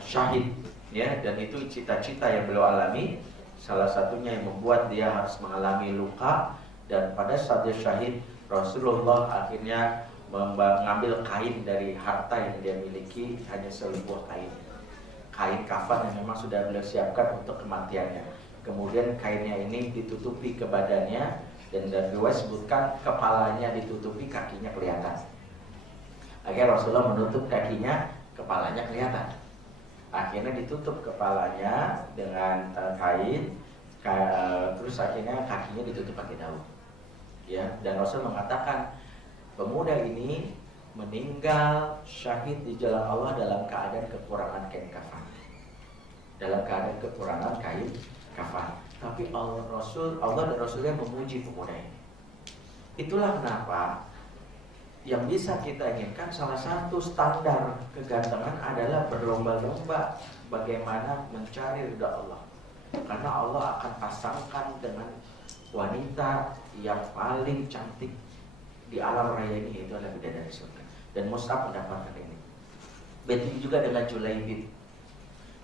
syahid. Ya, dan itu cita-cita yang beliau alami. Salah satunya yang membuat dia harus mengalami luka. Dan pada saat dia syahid, Rasulullah akhirnya mengambil kain dari harta yang dia miliki, hanya sebuah kain kafan yang memang sudah beliau siapkan untuk kematiannya. Kemudian kainnya ini ditutupi ke badannya, dan riwayat sebutkan kepalanya ditutupi, kakinya kelihatan. Akhirnya Rasulullah menutup kakinya, kepalanya kelihatan. Akhirnya ditutup kepalanya dengan kain, terus akhirnya kakinya ditutup pakai daun. Ya, dan Rasul mengatakan pemuda ini meninggal syahid di jalan Allah dalam keadaan kekurangan kain kafan. Dalam keadaan kekurangan kain kafan. Tapi Allah dan Rasulnya memuji pemuda ini. Itulah kenapa yang bisa kita inginkan, salah satu standar kegantengan adalah berlomba-lomba bagaimana mencari ridha Allah. Karena Allah akan pasangkan dengan wanita yang paling cantik di alam raya ini, yaitu adalah bidadari surga. Dan Mus'ab mendapatkan ini. Begitu juga dengan Julaibib.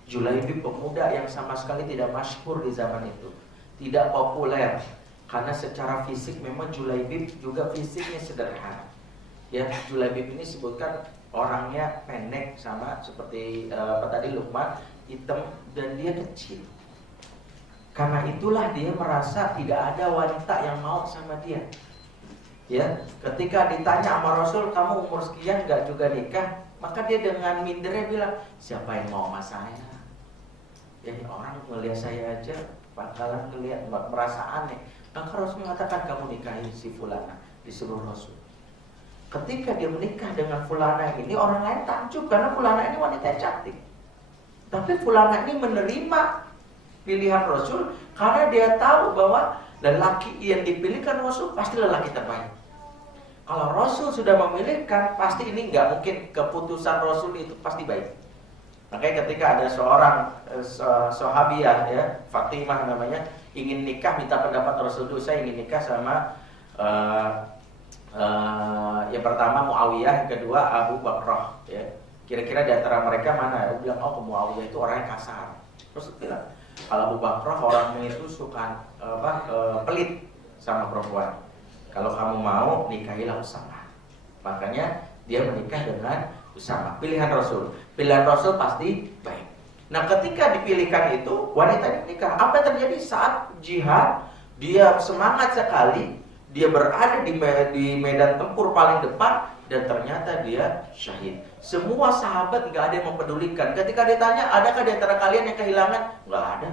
Julaibib pemuda yang sama sekali tidak masyhur di zaman itu, tidak populer, karena secara fisik memang Julaibib juga fisiknya sederhana. Ya, Julaibib ini sebutkan orangnya pendek, sama seperti apa tadi, Luqman, hitam, dan dia kecil. Karena itulah dia merasa tidak ada wanita yang mau sama dia. Ya, ketika ditanya sama Rasul, kamu umur sekian nggak juga nikah, maka dia dengan mindernya bilang, siapa yang mau sama saya? Ya, orang melihat saya aja bakalan ngelihat, merasa aneh. Maka Rasul mengatakan, kamu nikahi si fulana, disuruh Rasul. Ketika dia menikah dengan fulana ini, orang lain takjub karena fulana ini wanita yang cantik. Tapi fulana ini menerima pilihan Rasul karena dia tahu bahwa lelaki yang dipilihkan Rasul pasti lelaki terbaik. Kalau Rasul sudah memilihkan, pasti ini nggak mungkin keputusan Rasul itu pasti baik. Makanya ketika ada seorang sahabiah, ya, Fatimah namanya, ingin nikah, minta pendapat Rasul dulu, saya ingin nikah sama yang pertama Muawiyah, yang kedua Abu Bakrah, ya. Kira-kira di antara mereka mana? Dia bilang, oh, Muawiyah itu orangnya kasar. Terus bilang, kalau Abu Bakrah orangnya itu suka pelit sama perempuan. Kalau kamu mau, nikahilah Usamah. Makanya dia menikah dengan Usamah. Pilihan Rasul. Pilihan Rasul pasti baik. Nah, ketika dipilihkan itu, wanita ini nikah. Apa yang terjadi saat jihad? Dia semangat sekali. Dia berada di medan tempur paling depan, dan ternyata dia syahid. Semua sahabat nggak ada yang mempedulikan. Ketika ditanya, adakah di antara kalian yang kehilangan? Nggak ada.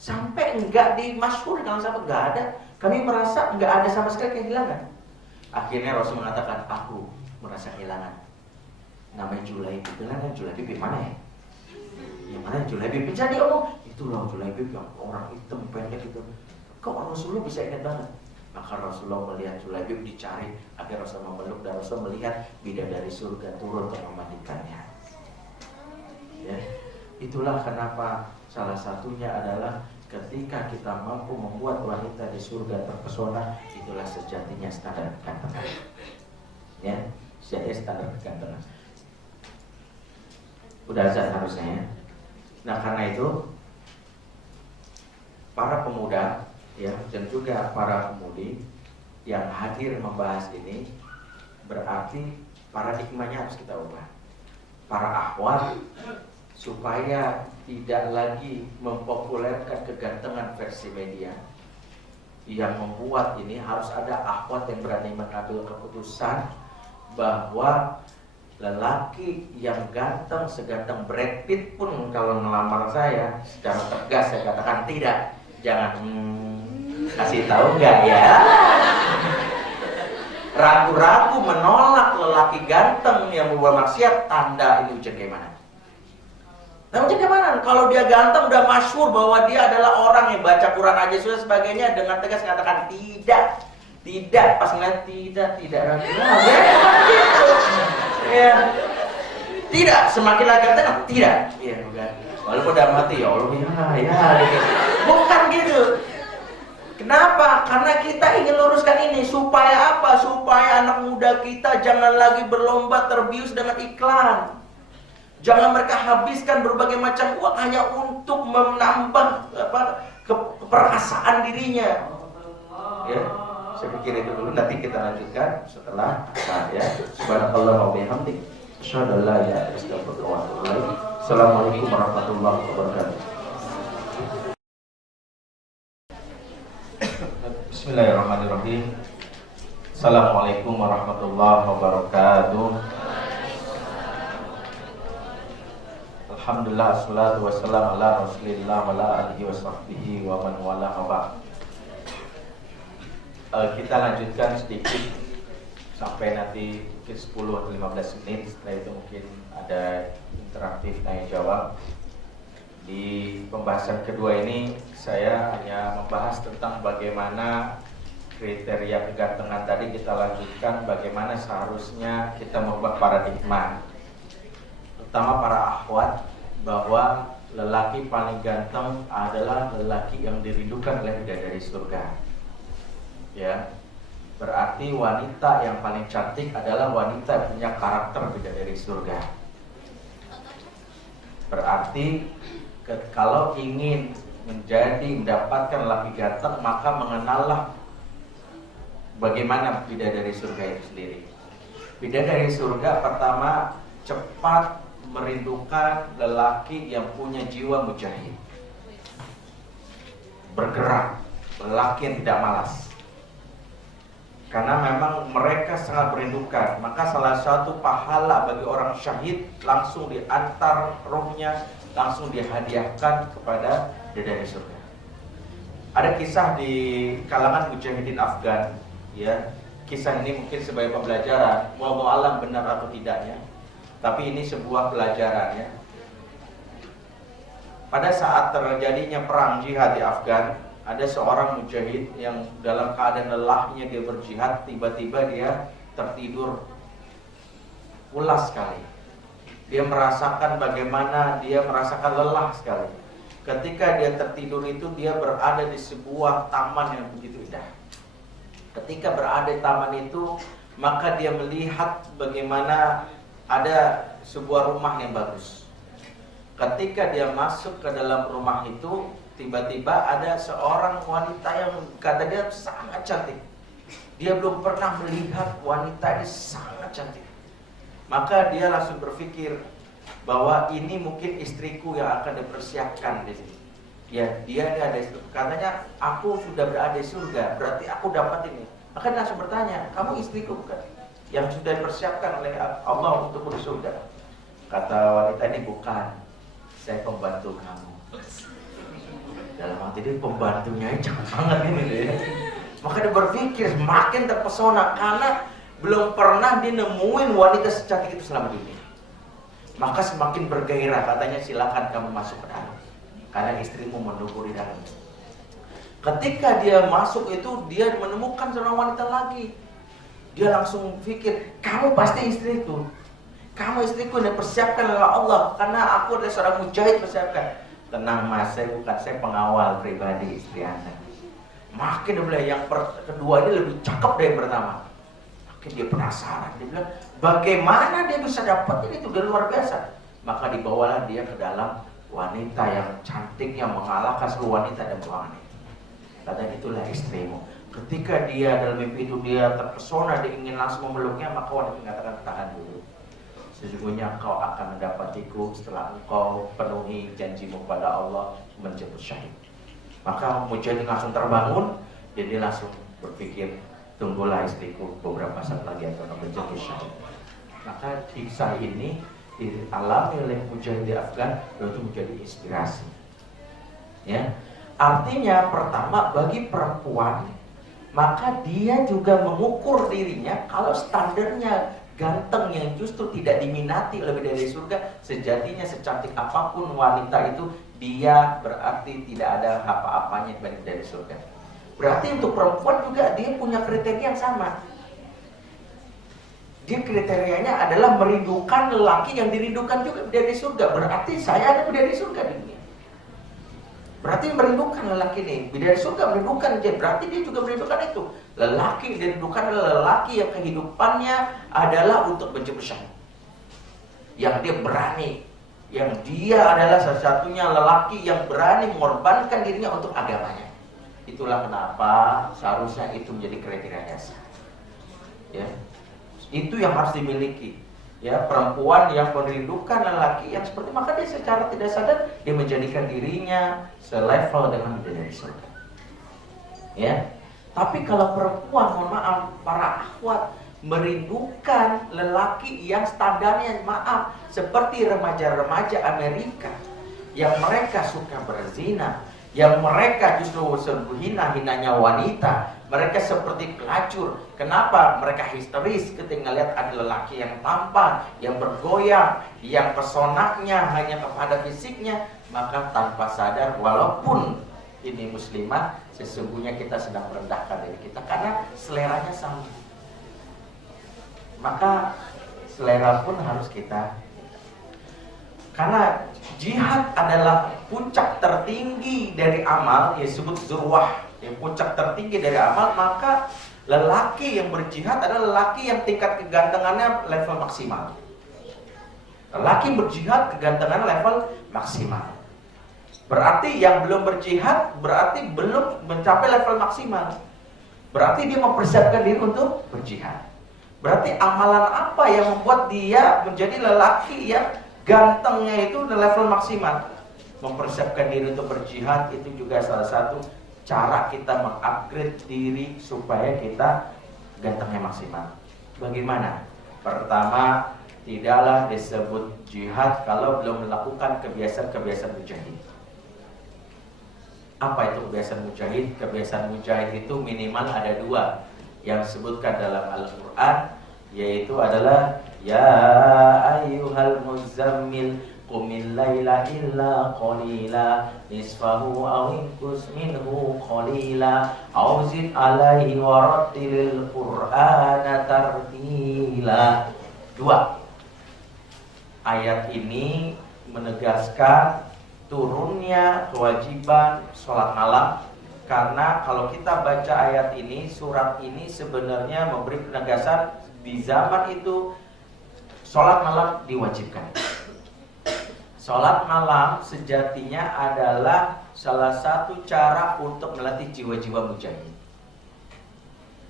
Sampai nggak dimasyhur kalau sahabat, nggak ada. Kami merasa nggak ada sama sekali kehilangan. Akhirnya Rasul mengatakan, aku merasa kehilangan. Namanya Julaibib. Bilang, Julaibib yang mana ya? Yang mana Julaibib? Jadi itulah Julaibib yang orang hitam pendek itu. Kok Rasulullah bisa ingat banget? Maka Rasulullah melihat Julaibib dicari, akhirnya Rasul memeluk, dan Rasul melihat bidadari surga turun untuk memandikannya. Ya, itulah kenapa salah satunya adalah ketika kita mampu membuat wanita di surga terpesona, itulah sejatinya standar kegantengan. Ya, sejatinya standar kegantengan. Udah azan harusnya, ya. Nah, karena itu para pemuda, ya, dan juga para pemudi yang hadir membahas ini, berarti paradigmanya harus kita ubah. Para akhwat supaya tidak lagi mempopulerkan kegantengan versi media yang membuat ini, harus ada akhwat yang berani mengambil keputusan bahwa lelaki yang ganteng seganteng Brad Pitt pun kalau melamar saya, secara tegas saya katakan tidak. Jangan kasih tahu nggak ya? Ragu-ragu menolak lelaki ganteng yang membuat maksiat, tanda ini ujian kayak mana? Nah, ujian kayak mana? Kalau dia ganteng udah masyhur bahwa dia adalah orang yang baca Quran aja sudah sebagainya, dengan tegas mengatakan tidak, pas ngeliat tidak ragu. Ya, tidak, semakin lagi ganteng tidak. Iya, bukan. Walaupun udah mati, ya Allah, ya, gitu. Bukan gitu. Kenapa? Karena kita ingin luruskan ini. Supaya apa? Supaya anak muda kita jangan lagi berlomba terbius dengan iklan. Jangan mereka habiskan berbagai macam uang hanya untuk menambah keperkasaan dirinya. Ya, saya pikir itu dulu. Nanti kita lanjutkan setelah ya. Subhanallah wa bihamdik. Asyhadu an la ilaha illallah wa astaghfiruka wa atubu ilaik. Assalamualaikum warahmatullahi wabarakatuh. Bismillahirrahmanirrahim. Assalamualaikum warahmatullahi wabarakatuh. Alhamdulillah, assalatu wassalamu ala rasulillah wa ala alihi wa sahbihi wa man wala wa kita lanjutkan sedikit sampai nanti mungkin 10 atau 15 menit. Setelah itu mungkin ada interaktif tanya jawab. Di pembahasan kedua ini saya hanya membahas tentang bagaimana kriteria kegantengan tadi kita lanjutkan, bagaimana seharusnya kita membuat paradigma, terutama para akhwat, bahwa lelaki paling ganteng adalah lelaki yang dirindukan oleh bidadari surga. Ya, berarti wanita yang paling cantik adalah wanita yang punya karakter bidadari surga. Berarti kalau ingin mendapatkan lelaki ganteng, maka mengenallah bagaimana bidadari surga itu sendiri. Bidadari surga pertama cepat merindukan lelaki yang punya jiwa mujahid, bergerak, lelaki yang tidak malas. Karena memang mereka sangat merindukan. Maka salah satu pahala bagi orang syahid langsung diantar rohnya, langsung dihadiahkan kepada bidadari surga. Ada kisah di kalangan mujahidin Afgan, ya. Kisah ini mungkin sebagai pembelajaran, wallahu alam benar atau tidaknya, tapi ini sebuah pelajaran, ya. Pada saat terjadinya perang jihad di Afgan, ada seorang mujahid yang dalam keadaan lelahnya dia berjihad, tiba-tiba dia tertidur pulas sekali. Dia merasakan bagaimana dia merasakan lelah sekali. Ketika dia tertidur itu, dia berada di sebuah taman yang begitu indah. Ketika berada di taman itu, maka dia melihat bagaimana ada sebuah rumah yang bagus. Ketika dia masuk ke dalam rumah itu, tiba-tiba ada seorang wanita yang kata dia sangat cantik. Dia belum pernah melihat wanita ini sangat cantik. Maka dia langsung berpikir bahwa ini mungkin istriku yang akan dipersiapkan di sini. Ya, dia ada istri. Katanya, aku sudah berada di surga, berarti aku dapat ini. Maka dia langsung bertanya, kamu istriku bukan? Yang sudah dipersiapkan oleh Allah untuk di surga. Kata wanita ini, bukan, saya pembantu kamu. Dalam hati dia, pembantunya jangan banget ini deh. Maka dia berpikir makin terpesona karena belum pernah dia nemuin wanita secantik itu selama dunia. Maka semakin bergairah, katanya silakan kamu masuk ke dalam, karena istrimu menunggu di dalam. Ketika dia masuk itu, dia menemukan seorang wanita lagi. Dia langsung pikir, kamu pasti istriku. Kamu istriku yang dipersiapkan oleh Allah, karena aku adalah seorang mujahid persiapkan. Tenang mas, saya bukan, saya pengawal pribadi istri Anda. Makin dia bilang, yang kedua ini lebih cakep dari yang pertama. Makin dia penasaran, dia bilang, bagaimana dia bisa dapat ini, itu udah luar biasa. Maka dibawalah dia ke dalam wanita yang cantik, yang mengalahkan seluruh wanita dan ruangan itu. Katanya, itulah istrimu. Ketika dia dalam mimpi itu dia terpesona, dia ingin langsung memeluknya, maka wanita mengatakan, tahan dulu. Sesungguhnya engkau akan mendapatiku setelah engkau penuhi janjimu kepada Allah menjemput syahid. Maka mujahid langsung terbangun, dan dia langsung berpikir, tunggulah istriku beberapa saat lagi akan menjemput syahid. Maka kisah ini dialami oleh mujahid di Afgan, lalu itu menjadi inspirasi. Ya, artinya pertama bagi perempuan, maka dia juga mengukur dirinya kalau standarnya ganteng yang justru tidak diminati lebih dari surga. Sejatinya secantik apapun wanita itu, dia berarti tidak ada apa-apanya dibanding dari surga. Berarti untuk perempuan juga dia punya kriteria yang sama. Dia kriterianya adalah merindukan lelaki yang dirindukan juga dari surga. Berarti saya ada dari surga di dunia. Berarti merindukan lelaki ini, bidadari surga merindukan dia, berarti dia juga merindukan itu. Lelaki yang dirindukan adalah lelaki yang kehidupannya adalah untuk menjemput syahid. Yang dia berani, yang dia adalah satu-satunya lelaki yang berani mengorbankan dirinya untuk agamanya. Itulah kenapa seharusnya itu menjadi kriteria dasar. Ya, itu yang harus dimiliki. Ya, perempuan yang merindukan lelaki yang seperti, maka dia secara tidak sadar dia menjadikan dirinya selevel dengan bidadari surga. Ya, tapi kalau perempuan, mohon maaf, para akhwat, merindukan lelaki yang standarnya, maaf, seperti remaja-remaja Amerika yang mereka suka berzina, yang mereka justru hina-hinanya wanita. Mereka seperti pelacur. Kenapa? Mereka histeris ketika lihat ada lelaki yang tampan, yang bergoyang, yang pesonanya hanya kepada fisiknya. Maka tanpa sadar, walaupun ini muslimah, sesungguhnya kita sedang merendahkan diri kita karena seleranya sama. Maka selera pun harus kita. Karena jihad adalah puncak tertinggi dari amal, yang disebut zurwah, yang puncak tertinggi dari amal, maka lelaki yang berjihad adalah lelaki yang tingkat kegantengannya level maksimal. Lelaki berjihad kegantengan level maksimal. Berarti yang belum berjihad berarti belum mencapai level maksimal. Berarti dia mempersiapkan diri untuk berjihad. Berarti amalan apa yang membuat dia menjadi lelaki yang gantengnya itu di level maksimal? Mempersiapkan diri untuk berjihad itu juga salah satu cara kita mengupgrade diri supaya kita gantengnya maksimal. Bagaimana? Pertama, tidaklah disebut jihad kalau belum melakukan kebiasaan-kebiasaan mujahid. Apa itu kebiasaan mujahid? Kebiasaan mujahid itu minimal ada 2 yang disebutkan dalam Al-Quran, yaitu adalah ya ayyuhal muzammil qumil laila illa qalila nisfahu aw inqus minhu qalila aw zid alaihi warattilil qur'ana tartila. 2 ayat ini menegaskan turunnya kewajiban sholat malam. Karena kalau kita baca ayat ini, surat ini sebenarnya memberi penegasan di zaman itu sholat malam diwajibkan. Sholat malam sejatinya adalah salah satu cara untuk melatih jiwa-jiwa mujahid.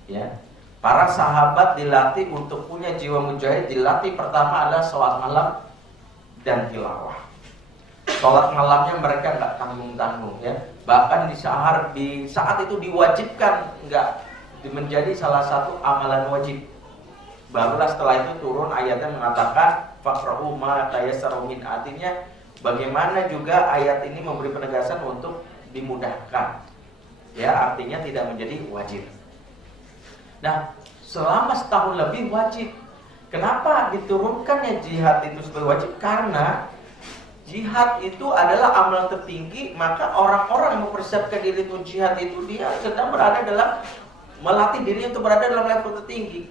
Ya, para sahabat dilatih untuk punya jiwa mujahid, dilatih pertama adalah sholat malam dan tilawah. Sholat malamnya mereka nggak tanggung-tanggung, ya. Bahkan di saat itu diwajibkan, nggak menjadi salah satu amalan wajib. Barulah setelah itu turun ayatnya mengatakan faqra'u ma tayassara min, artinya bagaimana juga ayat ini memberi penegasan untuk dimudahkan. Ya, artinya tidak menjadi wajib. Nah, selama setahun lebih wajib. Kenapa diturunkannya jihad itu sebagai wajib? Karena jihad itu adalah amalan tertinggi, maka orang-orang yang mempersiapkan diri untuk jihad itu dia sedang berada dalam melatih dirinya untuk berada dalam level tertinggi.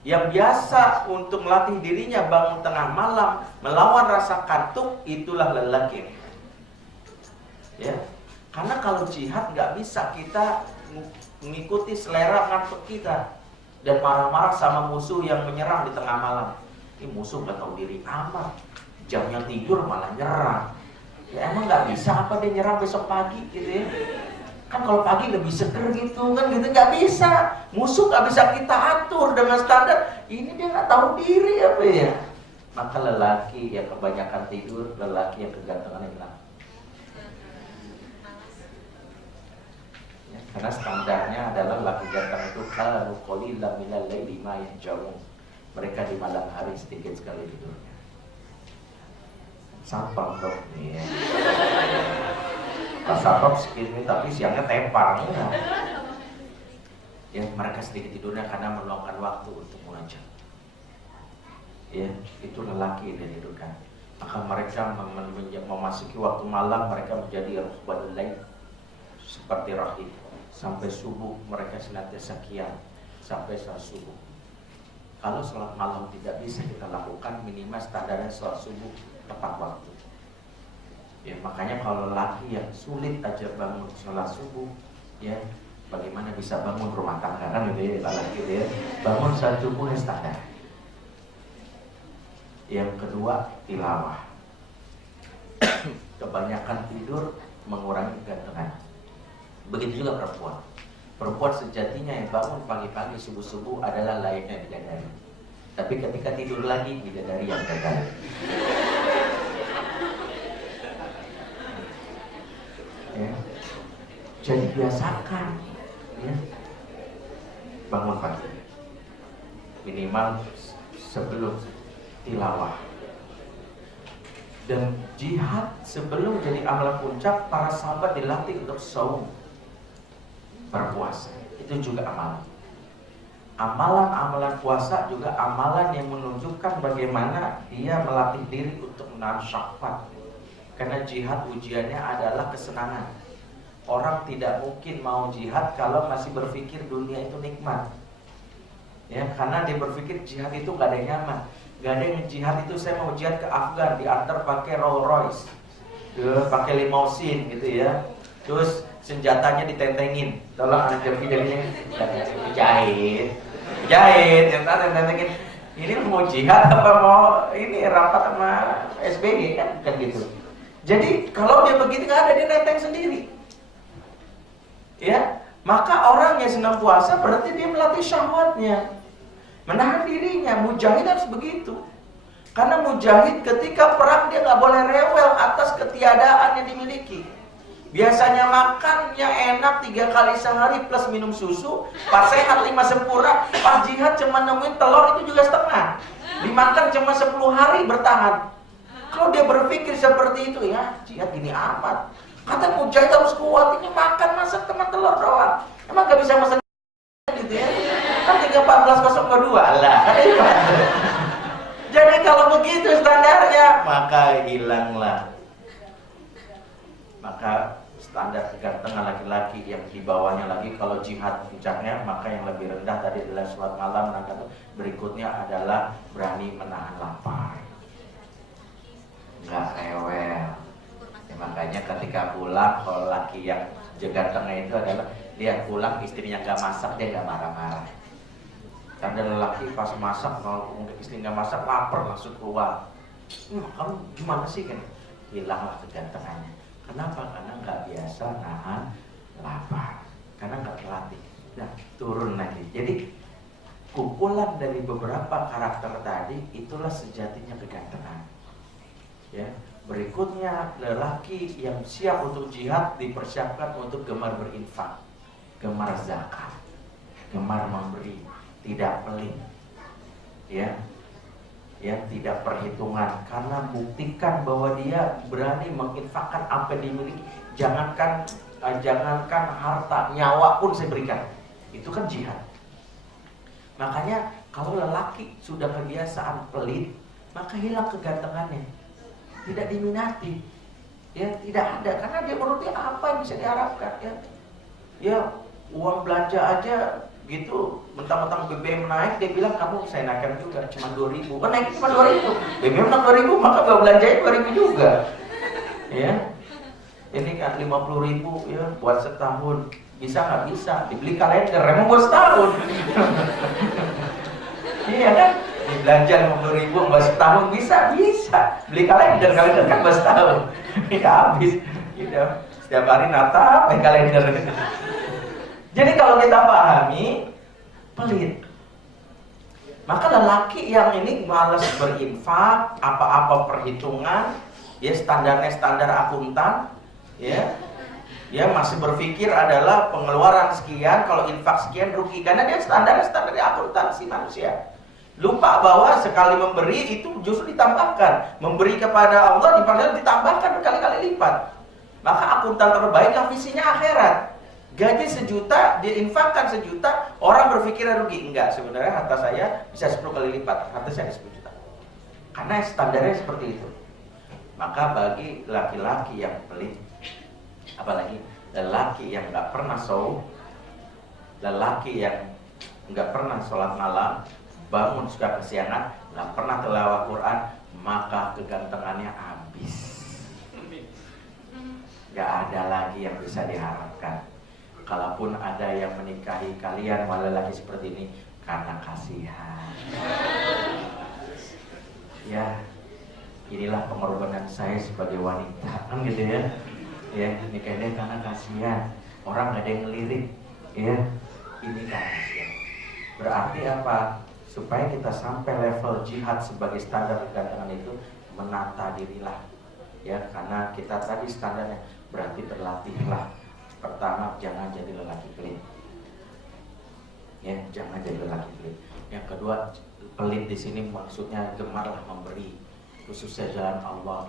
Yang biasa untuk melatih dirinya bangun tengah malam melawan rasa kantuk, itulah lelaki. Ya, karena kalau jihad nggak bisa kita mengikuti selera ngantuk kita dan marah-marah sama musuh yang menyerang di tengah malam. Ini musuh nggak tahu diri amat. Jamnya tidur malah nyerang. Ya emang nggak bisa apa dia nyerang besok pagi gitu ya? Kan kalau pagi lebih seger gitu kan, gitu nggak bisa. Musuh nggak bisa kita atur dengan standar. Ini dia nggak tahu diri apa ya? Maka lelaki yang kebanyakan tidur, lelaki yang kegantengan hilang. Ya, karena standarnya adalah lelaki ganteng itu kanu qalilan minal laili ma yahjaun. Mereka di malam hari sedikit sekali tidurnya. Sapam dong nih ya. Pas sapam segini tapi siangnya tempar ya, mereka sedikit tidurnya karena meluangkan waktu untuk munajat. Ya, itu lelaki yang tidurkan. Maka mereka memasuki waktu malam, mereka menjadi ruhbanul lail seperti rahib. Sampai subuh mereka senantiasa qiyam sampai salat subuh. Kalau sholat malam tidak bisa kita lakukan, minimal standarnya sholat subuh tepat waktu. Ya, makanya kalau lelaki yang sulit aja bangun sholat subuh, ya bagaimana bisa bangun rumah tangga kan gitu ya, lelaki gitu ya. Bangun sholat subuh yang standar. Yang kedua, tilawah. Kebanyakan tidur mengurangi kegantengan. Begitu juga perempuan. Perempuan sejatinya yang bangun pagi-pagi subuh-subuh adalah layaknya bidadari. Tapi ketika tidur lagi, bidadari yang gagal. Ya. Jadi biasakan ya, bangun pagi minimal sebelum tilawah. Dan jihad sebelum jadi amalan puncak, para sahabat dilatih untuk saum, berpuasa. Itu juga amalan. Amalan-amalan puasa juga amalan yang menunjukkan bagaimana dia melatih diri untuk menahan syahwat. Karena jihad ujiannya adalah kesenangan. Orang tidak mungkin mau jihad kalau masih berpikir dunia itu nikmat. Ya, karena dia berpikir jihad itu gak ada yang nyaman. Gak ada yang jihad itu, saya mau jihad ke Afgan diantar pakai Rolls Royce, pakai limousine gitu ya. Terus senjatanya ditentengin. Tolong anak jam-jamnya jahit, yang tentengin. Ini mau jihad apa mau ini rapat sama SBY kan gitu. Jadi kalau dia begitu nggak ada, dia nenteng sendiri. Ya, maka orang yang senang puasa berarti dia melatih syahwatnya, menahan dirinya. Mujahid harus begitu. Karena mujahid ketika perang dia nggak boleh rewel atas ketiadaan yang dimiliki. Biasanya makannya enak 3 kali sehari plus minum susu, pas sehat 5 sempurna, pas jihad cuma nemuin telur itu juga setengah. Dimakan cuma 10 hari bertahan. Kalau dia berpikir seperti itu, ya jihad gini amat. Kata mujahid harus kuat, ini makan masak cuma telur doang. Emang gak bisa masak gitu ya? Kan 31402 lah. Jadi kalau begitu standarnya, maka hilanglah. Maka standar kegantengan laki-laki yang di bawahnya lagi, kalau jihad puncaknya, maka yang lebih rendah tadi adalah sholat malam. Nah, berikutnya adalah berani menahan lapar, nggak rewel. Ya, makanya ketika pulang, kalau laki yang gantengnya itu adalah dia pulang istrinya nggak masak, dia nggak marah-marah. Ada lelaki pas masak, kalau istri nggak masak, lapar langsung keluar. Kamu gimana sih kan? Hilanglah kegantengannya. Kenapa? Karena nggak biasa nahan lapar, karena nggak terlatih. Nah, turun lagi. Jadi kumpulan dari beberapa karakter tadi itulah sejatinya kegantengan. Ya, berikutnya lelaki yang siap untuk jihad dipersiapkan untuk gemar berinfak, gemar zakat, gemar memberi, tidak pelit. Ya, tidak perhitungan, karena buktikan bahwa dia berani menginfakkan apa yang dimiliki. Jangankan harta, nyawa pun saya berikan. Itu kan jihad. Makanya kalau lelaki sudah kebiasaan pelit, maka hilang kegantengannya, tidak diminati, ya tidak ada, karena dia menurut dia apa yang bisa diharapkan, ya uang belanja aja gitu, mentang-mentang BBM naik, dia bilang kamu saya naikkan juga, cuma 2.000, kan naik cuma 2.000, BBM naik 2.000, maka belanjanya 2.000 juga, ya. Ini kan 50.000 ya buat setahun, bisa nggak bisa? Dibeli kalender, emang buat setahun, iya kan? Belanja 50.000 buat setahun bisa, beli kalender kan buat setahun, ya habis, gitu. Setiap hari Natal, pakai kalender. Jadi kalau kita pahami pelit, maka lelaki yang ini malas berinfak, apa-apa perhitungan, ya standarnya standar akuntan, ya masih berpikir adalah pengeluaran sekian, kalau infak sekian rugi, karena dia standar akuntansi manusia. Lupa bahwa sekali memberi itu justru ditambahkan, memberi kepada Allah ditambahkan berkali-kali lipat. Maka akuntan terbaik yang visinya akhirat. Gaji 1 juta, dia infakkan 1 juta, orang berpikir rugi. Enggak, sebenarnya harta saya bisa 10 kali lipat, harta saya 10 juta. Karena standarnya seperti itu. Maka bagi laki-laki yang pelit, apalagi lelaki yang nggak pernah lelaki yang nggak pernah sholat malam, bangun suka kesiangan, nggak pernah tilawah Quran, maka kegantengannya habis. Nggak ada lagi yang bisa diharapkan. Kalaupun ada yang menikahi kalian walau laki seperti ini, karena kasihan. Ya, inilah pengorbanan saya sebagai wanita, kan gitu ya. Ya, nikahnya karena kasihan. Orang gak ada yang ngelirik, ya. Ini karena kasihan. Berarti apa? Supaya kita sampai level jihad sebagai standar kegantengan itu, menata dirilah. Ya, karena kita tadi standarnya berarti berlatihlah. Pertama, jangan jadi lelaki pelit. Ya, jangan jadi lelaki pelit. Yang kedua, pelit di sini maksudnya gemarlah memberi, khususnya jalan Allah.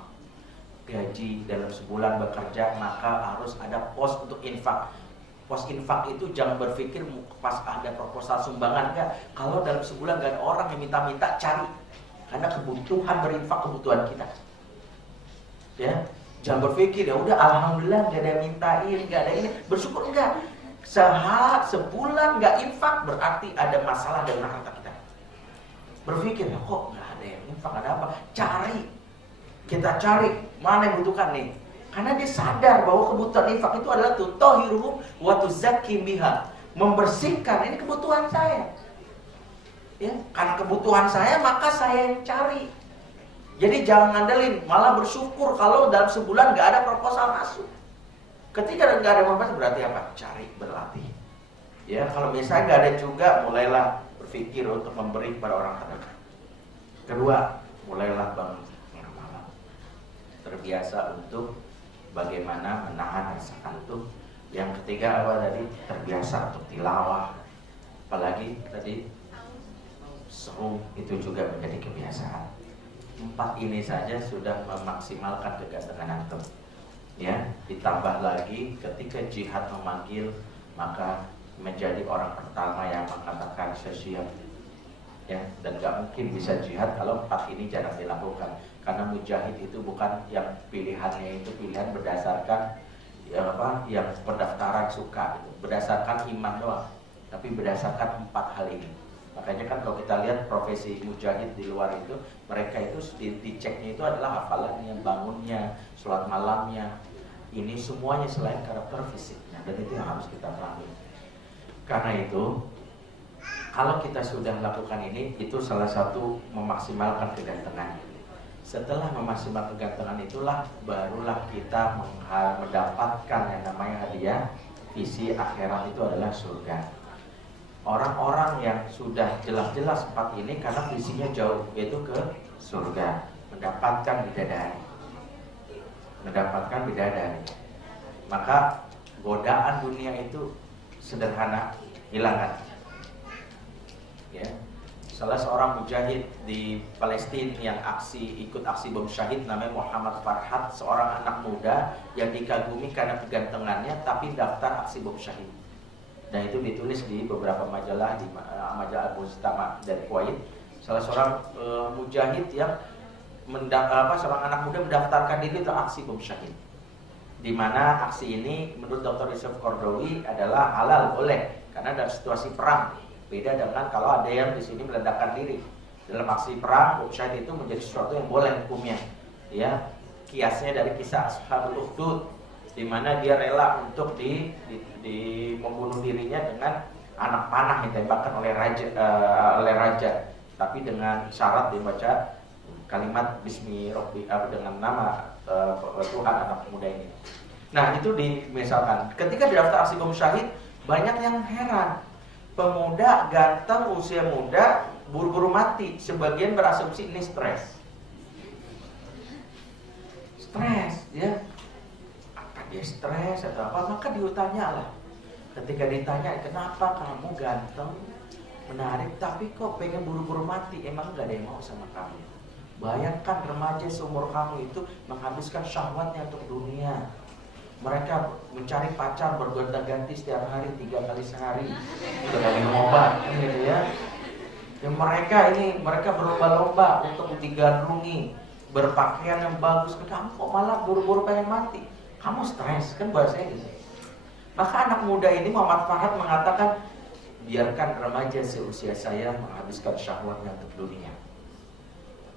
Gaji dalam sebulan bekerja, maka harus ada pos untuk infak. Pos infak itu jangan berpikir pas ada proposal sumbangan, enggak. Kalau dalam sebulan gak ada orang yang minta-minta, cari. Karena kebutuhan berinfak, kebutuhan kita. Ya, jangan berpikir ya udah alhamdulillah gak ada yang mintain, gak ada ini, bersyukur enggak. Sebulan gak infak berarti ada masalah dalam harta kita. Berpikir ya kok gak ada yang infak, ada apa? Cari. Kita cari mana yang butuhkan nih. Karena dia sadar bahwa kebutuhan infak itu adalah tutahhiruhum wa tuzakkim biha. Membersihkan, ini kebutuhan saya. Ya, karena kebutuhan saya maka saya yang cari. Jadi jangan ngandelin, malah bersyukur kalau dalam sebulan gak ada proposal masuk. Ketika gak ada proposal berarti apa? Cari, berlatih. Ya, kalau misalnya gak ada juga, mulailah berpikir untuk memberi kepada orang terdekat. Kedua, mulailah bangun tengah malam. Terbiasa untuk bagaimana menahan rasa kantuk. Yang ketiga apa tadi? Terbiasa untuk tilawah. Apalagi tadi seru, itu juga menjadi kebiasaan. 4 ini saja sudah memaksimalkan kegantengan antum. Ya, ditambah lagi ketika jihad memanggil, maka menjadi orang pertama yang mengatakan saya siap. Ya, dan gak mungkin bisa jihad kalau 4 ini jarang dilakukan. Karena mujahid itu bukan yang pilihannya itu pilihan berdasarkan yang pendaftaran suka, berdasarkan iman doang, tapi berdasarkan 4 hal ini. Makanya kan kalau kita lihat profesi mujahid di luar itu, mereka itu diceknya itu adalah hafalannya, bangunnya, sholat malamnya. Ini semuanya selain karakter fisiknya, dan itu yang harus kita pahami. Karena itu, kalau kita sudah lakukan ini, itu salah satu memaksimalkan kegantengan. Setelah memaksimalkan kegantengan itulah, barulah kita mendapatkan yang namanya hadiah. Visi akhirat itu adalah surga. Orang-orang yang sudah jelas-jelas 4 ini karena visinya jauh, yaitu ke surga, mendapatkan bidadari. Maka godaan dunia itu sederhana, hilangkan. Ya, salah seorang mujahid di Palestina yang ikut aksi bom syahid namanya Muhammad Farhat, seorang anak muda yang dikagumi karena kegantengannya, tapi daftar aksi bom syahid. Dan itu ditulis di beberapa majalah, di majalah Al-Mujtama dari Kuwait. Salah seorang mujahid yang seorang anak muda mendaftarkan diri untuk aksi bom syahid. Di mana aksi ini menurut Dr. Yusuf Qaradawi adalah halal, boleh, karena dalam situasi perang. Beda dengan kalau ada yang di sini meledakkan diri. Dalam aksi perang, bom syahid itu menjadi sesuatu yang boleh hukumnya. Ya, kiasnya dari kisah Ashabul Ukhdud, di mana dia rela untuk membunuh dirinya dengan anak panah yang ditembakkan oleh raja, tapi dengan syarat dibaca kalimat Bismi Rabbi, dengan nama Tuhan anak muda ini. Nah, itu misalkan ketika didaftar aksi bom syahid, banyak yang heran. Pemuda ganteng usia muda buru-buru mati. Sebagian berasumsi ini stres, ya. Dia stres atau apa, maka ditanya lah. Ketika ditanya, kenapa kamu ganteng, menarik, tapi kok pengen buru-buru mati? Emang gak ada yang mau sama kamu? Bayangkan remaja seumur kamu itu menghabiskan syahwatnya untuk dunia. Mereka mencari pacar bergonta-ganti setiap hari, 3 kali sehari. Udah lagi minum obat, gitu ya. Dan mereka berlomba-lomba untuk digandrungi, berpakaian yang bagus. Kamu kok malah buru-buru pengen mati? Kamu stres, kan bahasanya gitu. Maka anak muda ini Muhammad Farhat mengatakan, biarkan remaja seusia saya menghabiskan syahwatnya untuk dunia,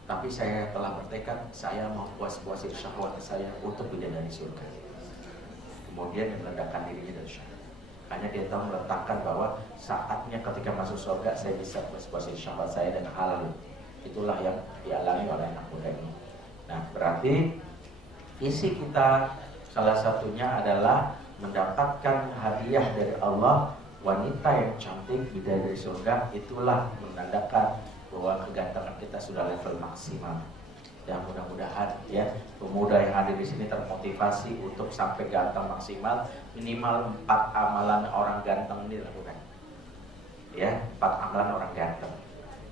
tapi saya telah bertekad, saya mau puas-puasin syahwat saya untuk bidadari surga. Kemudian dia meledakkan dirinya dari syahwat. Hanya dia tahu meletakkan bahwa saatnya ketika masuk surga saya bisa puas-puasin syahwat saya dengan halal. Itulah yang dialami oleh anak muda ini. Nah, berarti isi kita salah satunya adalah mendapatkan hadiah dari Allah, wanita yang cantik bidadari surga. Itulah menandakan bahwa kegantengan kita sudah level maksimal. Dan mudah-mudahan ya pemuda yang hadir di sini termotivasi untuk sampai ganteng maksimal. Minimal 4 amalan orang ganteng ini dilakukan. Ya, 4 amalan orang ganteng.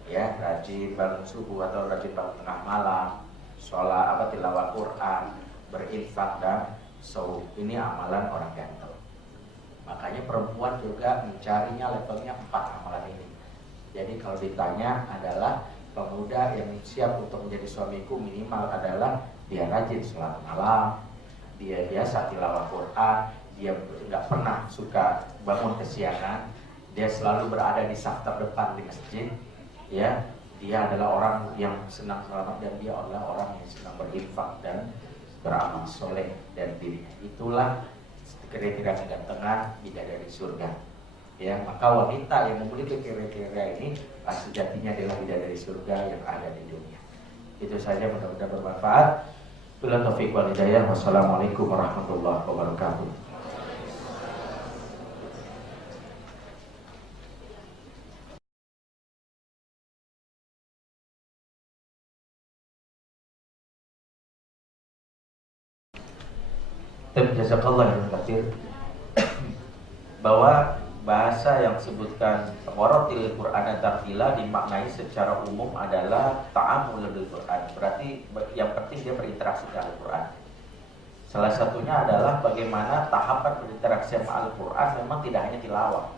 Ya, rajin bangun subuh atau rajin bangun tengah malam, sholat tilawah Quran, berinfak dan ini amalan orang ganteng. Makanya perempuan juga mencarinya levelnya 4 amalan ini. Jadi kalau ditanya adalah pemuda yang siap untuk menjadi suamiku minimal adalah dia rajin sholat malam, dia biasa tilawah Quran, dia nggak pernah suka bangun kesiangan, dia selalu berada di saf terdepan di masjid, ya, dia adalah orang yang senang selamat dan dia adalah orang yang senang berinfak dan beramal soleh dari dirinya. Itulah kriteria kegantengan bidadari surga. Ya, maka wanita yang memiliki kriteria ini sejatinya adalah bidadari surga yang ada di dunia. Itu saja, mudah-mudahan bermanfaat. Billahi taufiq wal hidayah. Wassalamualaikum warahmatullahi wabarakatuh. Jazakallah yang katsir. Bahwa bahasa yang disebutkan waratil Qur'an tartila dimaknai secara umum adalah ta'amul bil Qur'an. Berarti yang penting dia berinteraksi dengan Al-Qur'an. Salah satunya adalah bagaimana tahapan berinteraksi sama Al-Qur'an memang tidak hanya tilawah.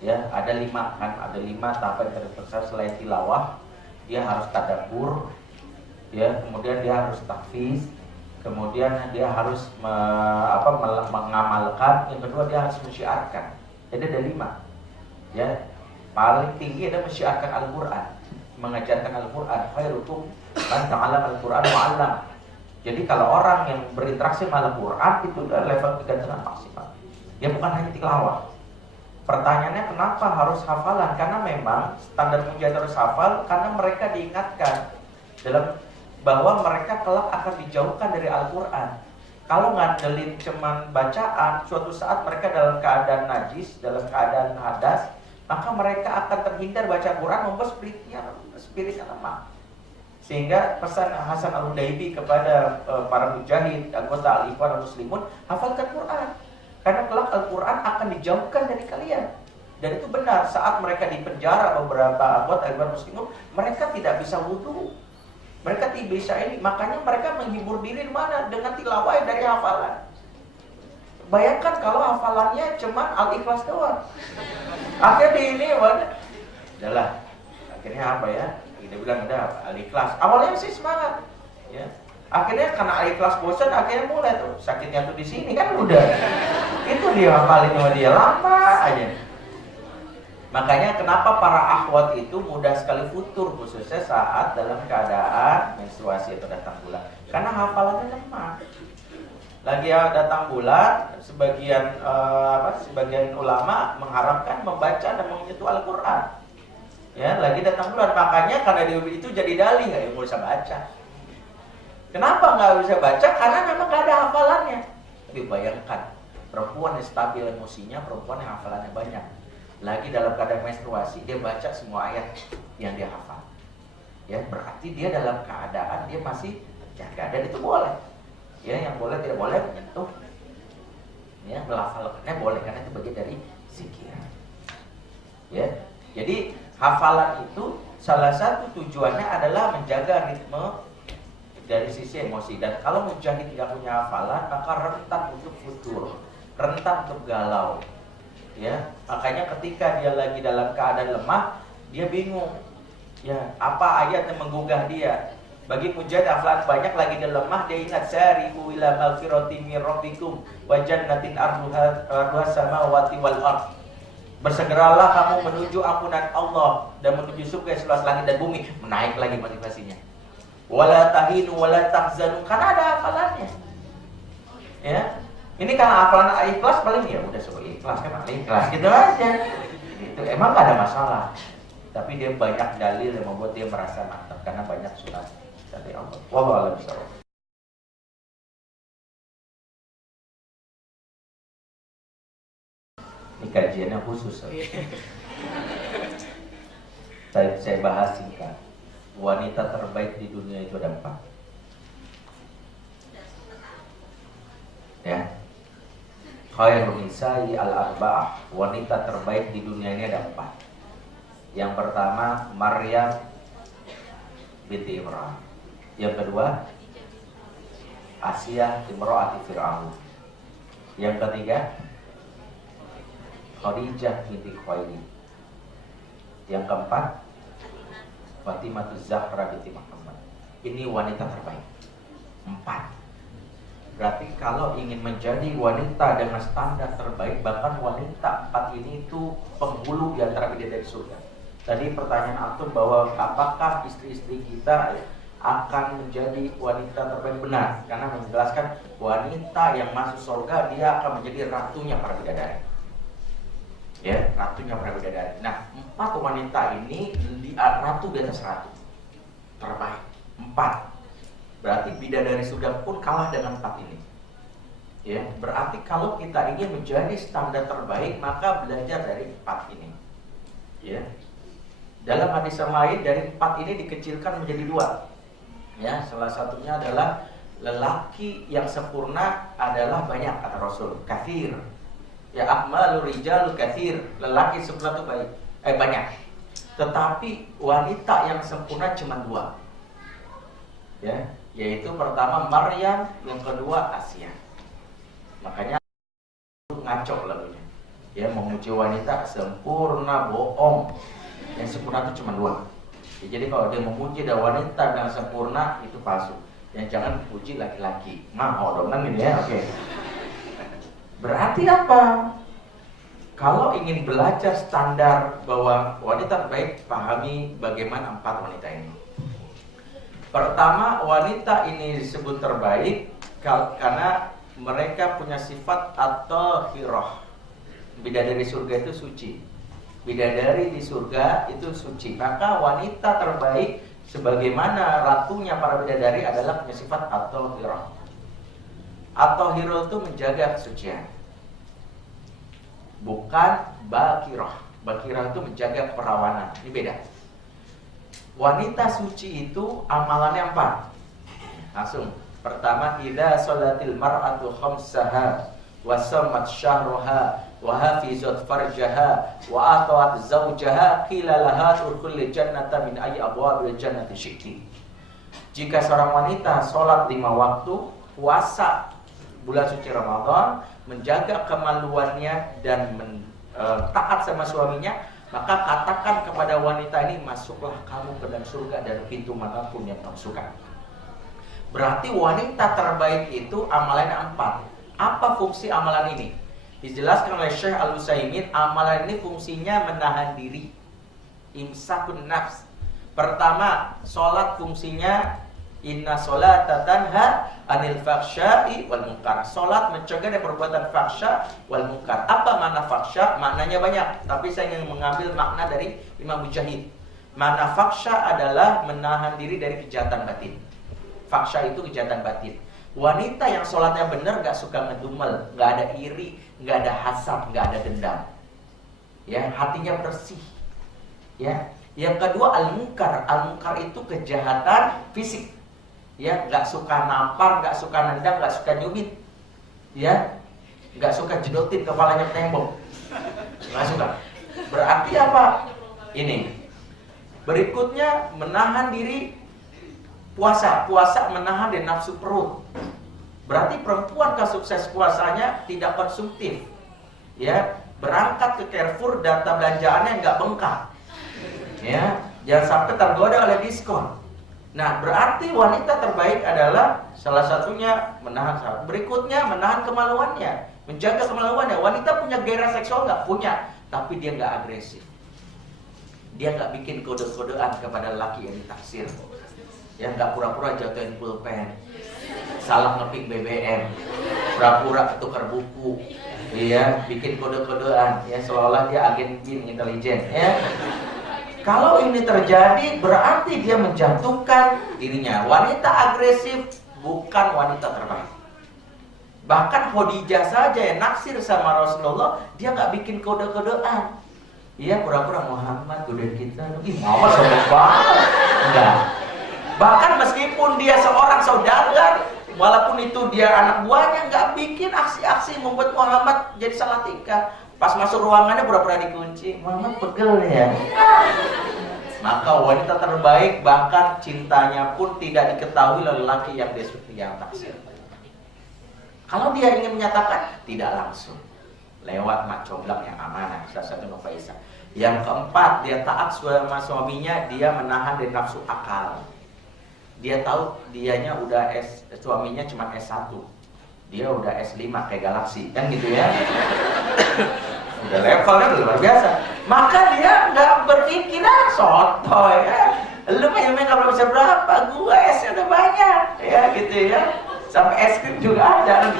Ya, ada 5 kan, ada 5 tahapan berinteraksi selain tilawah. Dia harus tadabbur, ya, kemudian dia harus tahfiz, kemudian dia harus mengamalkan, yang kedua dia harus mensyiarkan. Jadi ada 5. Ya, paling tinggi ada mensyiarkan Al-Qur'an, mengajarkan Al-Qur'an. Khairukum man ta'allama Al-Qur'an wa 'allama. Jadi kalau orang yang berinteraksi dengan Al-Qur'an itu adalah level kegantengan maksimal. Dia bukan hanya tilawah. Pertanyaannya kenapa harus hafalan? Karena memang standar ujian harus hafal karena mereka diingatkan dalam bahwa mereka kelak akan dijauhkan dari Al-Quran. Kalau ngandelin cuman bacaan, suatu saat mereka dalam keadaan najis, dalam keadaan hadas, maka mereka akan terhindar baca Quran, membuat spiritnya lemah. Sehingga pesan Hasan Al-Hudaybi kepada para mujahid, anggota Al-Ikhwan Al-Muslimun, hafalkan Quran. Karena kelak Al-Quran akan dijauhkan dari kalian. Dan itu benar, saat mereka dipenjara beberapa anggota Al-Ikhwan Muslimun, mereka tidak bisa wudu. Mereka tidak bisa ini, makanya mereka menghibur diri mana? Dengan tilawah dari hafalan. Bayangkan kalau hafalannya cuma Al-Ikhlas doang. Akhirnya di ini, udahlah. Akhirnya apa ya? Kita bilang udah Al-Ikhlas. Awalnya sih semangat, ya. Akhirnya karena Al-Ikhlas bosan, akhirnya mulai tuh sakitnya tuh di sini kan udah. Itu dia hafalin sama dia lama aja. Makanya kenapa para akhwat itu mudah sekali futur, khususnya saat dalam keadaan menstruasi atau datang bulan. Karena hafalannya lemah. Lagi datang bulan, sebagian ulama mengharapkan membaca dan menyentuh Al-Quran. Ya, lagi datang bulan, makanya karena itu jadi dalih, ya nggak usah baca. Kenapa nggak bisa baca? Karena memang nggak ada hafalannya. Tapi bayangkan, perempuan yang stabil emosinya, perempuan yang hafalannya banyak. Lagi dalam keadaan menstruasi, dia baca semua ayat yang dia hafal. Ya, berarti dia dalam keadaan dia masih jaga, dan itu boleh. Ya, yang boleh tidak boleh menyentuh. Ya, melafalkannya boleh karena itu bagian dari zikir. Ya. Jadi hafalan itu salah satu tujuannya adalah menjaga ritme dari sisi emosi. Dan kalau mujahid tidak punya hafalan, maka rentan untuk futur, rentan untuk galau. Ya, makanya ketika dia lagi dalam keadaan lemah, dia bingung. Ya, apa ayat yang menggugah dia? Bagi mujahid hafalan banyak, lagi dia lemah, dia ingat sari'u ila magfiratin min rabbikum wa jannatin arduha samawati wal ardh. Bersegeralah kamu menuju ampunan Allah dan menuju surga seluas langit dan bumi. Menaik lagi motivasinya. Wala tahinu wala tahzanu, karena ada hafalannya. Ya. Ini karena hafalan Ikhlas paling ya udah suruh ikhlas kan, ikhlas gitu aja. Itu emang gak ada masalah. Tapi dia banyak dalil yang membuat dia merasa mantap karena banyak surat dari Allah. Wallahu a'lam bishawab. Ini kajiannya khusus. Saya bahas singkat. Wanita terbaik di dunia itu ada 4. Ya. Khairun nisa'i al-arba'ah. Wanita terbaik di dunia ini ada 4. Yang pertama Maryam binti Imran. Yang kedua Asia imra'ati Fir'aun. Yang ketiga Khadijah binti Khuwailid. Yang keempat Fatimah Zahra binti Muhammad. Ini wanita terbaik 4. Berarti kalau ingin menjadi wanita dengan standar terbaik, bahkan wanita 4 ini itu penghulu di antara bidadari surga. Tadi pertanyaan antum bahwa apakah istri-istri kita akan menjadi wanita terbaik, benar, karena menjelaskan wanita yang masuk surga dia akan menjadi ratunya para bidadari. Ya, ratunya para bidadari. Nah, 4 wanita ini ratu di atas ratu terbaik. 4. Berarti bidadari surga pun kalah dengan 4 ini. Ya, berarti kalau kita ingin menjadi standar terbaik, maka belajar dari 4 ini. Ya. Dalam hadis yang lain, dari 4 ini dikecilkan menjadi 2. Ya, salah satunya adalah lelaki yang sempurna adalah banyak, kata Rasul, kathir. Ya, akmalur rijalu kathir, lelaki sempurna itu banyak. Tetapi wanita yang sempurna cuma 2. Ya, yaitu pertama Maryam, yang kedua Asia. Makanya ngaco lagunya. Ya, memuji wanita sempurna bohong. Yang sempurna itu cuma 2. Ya, jadi kalau dia memuji ada wanita yang sempurna itu palsu. Yang jangan puji laki-laki. Mau dong kan ini ya, oke. Berarti apa? Kalau ingin belajar standar bahwa wanita terbaik, pahami bagaimana 4 wanita ini. Pertama, wanita ini disebut terbaik karena mereka punya sifat atau hiroh. Bidadari surga itu suci. Bidadari di surga itu suci. Maka wanita terbaik sebagaimana ratunya para bidadari adalah punya sifat atau hiroh. Atau hiroh itu menjaga kesucian, bukan bakiroh. Bakiroh itu menjaga perawanan. Ini beda. Wanita suci itu amalannya 4. Langsung. Pertama, idza sholatil mar'atu khamsaha wa sammat syahraha wa hafizat farjaha wa ata'at zawjaha qila laha udkhulil jannata min ayyi abwabil jannati syi'ti. Jika seorang wanita sholat 5 waktu, puasa bulan suci Ramadan, menjaga kemaluannya dan taat sama suaminya, maka katakan kepada wanita ini, masuklah kamu ke dalam surga dari pintu manapun yang kamu suka. Berarti wanita terbaik itu amalannya 4. Apa fungsi amalan ini? Dijelaskan oleh Syekh Al-Utsaimin, amalan ini fungsinya menahan diri, imsakun nafs. Pertama, sholat fungsinya inna sholata tanha anil faksya'i wal munkar. Sholat mencegah dari perbuatan faksya wal munkar. Apa makna faksya? Maknanya banyak, tapi saya ingin mengambil makna dari Imam Mujahid. Makna faksya adalah menahan diri dari kejahatan batin. Faksya itu kejahatan batin. Wanita yang sholatnya benar, gak suka ngedumel, gak ada iri, gak ada hasad, gak ada dendam. Ya, hatinya bersih. Ya. Yang kedua al-munkar. Al-munkar itu kejahatan fisik. Ya, gak suka nampar, gak suka nendang, gak suka nyubit. Ya, gak suka jedotin kepalanya ke tembok. Gak suka. Berarti apa? Ini. Berikutnya menahan diri. Puasa menahan dari nafsu perut. Berarti perempuan sukses puasanya tidak konsumtif. Ya, berangkat ke Carrefour, data belanjaannya nggak bengkak. Ya, jangan sampai tergoda oleh diskon. Nah, berarti wanita terbaik adalah salah satunya menahan salat. Berikutnya menahan kemaluannya, menjaga kemaluannya. Wanita punya gairah seksual nggak? Punya, tapi dia nggak agresif. Dia nggak bikin kode-kodean kepada laki yang ditaksir. Ya, nggak pura-pura jatuhin pulpen, salah ngepick BBM, pura-pura ketukar buku, iya, bikin kode-kodean, ya, seolah-olah dia agen BIN intelijen, ya. Kalau ini terjadi, berarti dia menjatuhkan dirinya. Wanita agresif bukan wanita terbaik. Bahkan Khadijah saja yang naksir sama Rasulullah, dia nggak bikin kode-kodean. Iya, pura-pura Muhammad godain kita, Muhammad sombong banget, enggak. Bahkan meskipun dia seorang saudagar, walaupun itu dia anak buahnya, nggak bikin aksi-aksi membuat Muhammad jadi salah tingkah. Pas masuk ruangannya pura-pura dikunci, Muhammad pegel ya. Maka wanita terbaik bahkan cintanya pun tidak diketahui oleh lelaki yang dia taksir. Kalau dia ingin menyatakan, tidak langsung, lewat mak comblang yang amanah, salah satu Nufaisah. Yang keempat, dia taat sama suaminya, dia menahan dari nafsu akal. Dia tahu dianya udah suaminya cuma S1, dia udah S5 kayak galaksi, kan gitu ya. udah levelnya udah luar biasa. Maka dia nggak berpikir sotoy ya. Lu main nggak bisa berapa, gue esnya udah banyak ya gitu ya. Sampai es krim juga ada.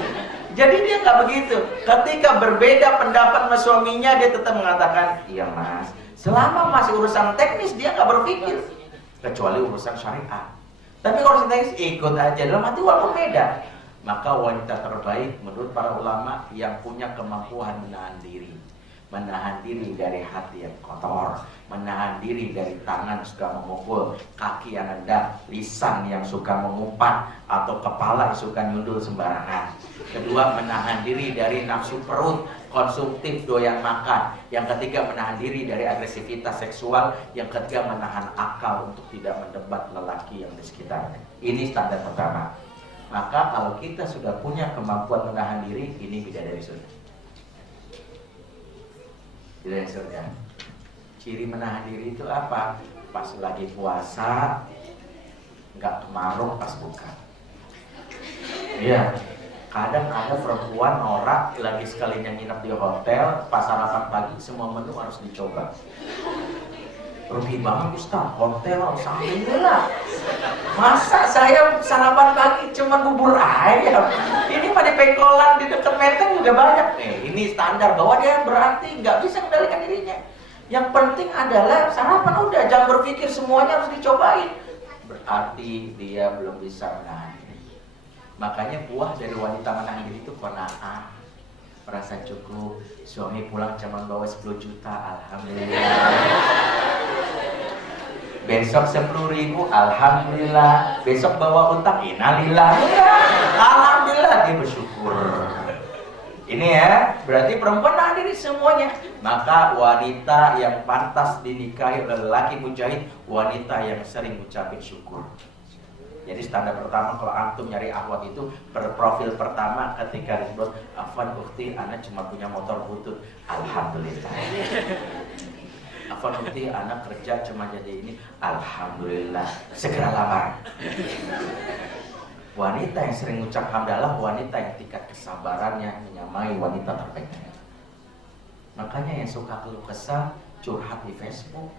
Jadi dia nggak begitu. Ketika berbeda pendapat sama suaminya, dia tetap mengatakan, iya mas. Selama masih urusan teknis dia nggak berpikir, kecuali urusan syariat. Tapi kalau urusan teknis ikut aja dalam hati walaupun beda. Maka wanita terbaik menurut para ulama yang punya kemampuan menahan diri. Menahan diri dari hati yang kotor, menahan diri dari tangan suka memukul, kaki yang nendang, lisan yang suka mengumpat, atau kepala yang suka nyundul sembarangan. Kedua, menahan diri dari nafsu perut, konsumtif, doyan makan. Yang ketiga, menahan diri dari agresivitas seksual. Yang ketiga, menahan akal untuk tidak mendebat lelaki yang di sekitarnya. Ini standar pertama. Maka kalau kita sudah punya kemampuan menahan diri, ini bidadari surga. Bidadari surga. Ciri menahan diri itu apa? Pas lagi puasa, nggak kemarung pas buka. Iya. Kadang ada perempuan norak lagi sekalinya nginep di hotel, pas sarapan pagi semua menu harus dicoba. Rugi banget Ustaz, hotel alhamdulillah. Masa saya sarapan pagi cuma bubur ayam? Ini pada pengkolan di dekat Menteng juga banyak. Ini standar bahwa dia berarti nggak bisa mengendalikan dirinya. Yang penting adalah sarapan udah, jangan berpikir semuanya harus dicobain. Berarti dia belum bisa menahan diri. Makanya buah dari wanita menahan diri itu qanaah, merasa cukup. Suami pulang cuma bawa 10 juta, alhamdulillah. Besok 10.000, alhamdulillah. Besok bawa utang, innalillah. Alhamdulillah, dia bersyukur. Ini ya, berarti perempuan nahan diri semuanya. Maka wanita yang pantas dinikahi oleh lelaki mujahid, wanita yang sering ucapin syukur. Jadi standar pertama kalau antum nyari akhwat itu, berprofil pertama ketika disebut Afwan ukti, anak cuma punya motor butut, alhamdulillah. Afwan ukti, anak kerja cuma jadi ini, alhamdulillah. Segera lamar. Wanita yang sering ucap hamdalah, wanita yang tingkat kesabarannya menyamai wanita terbaik. Makanya yang suka keluh kesah, curhat di Facebook.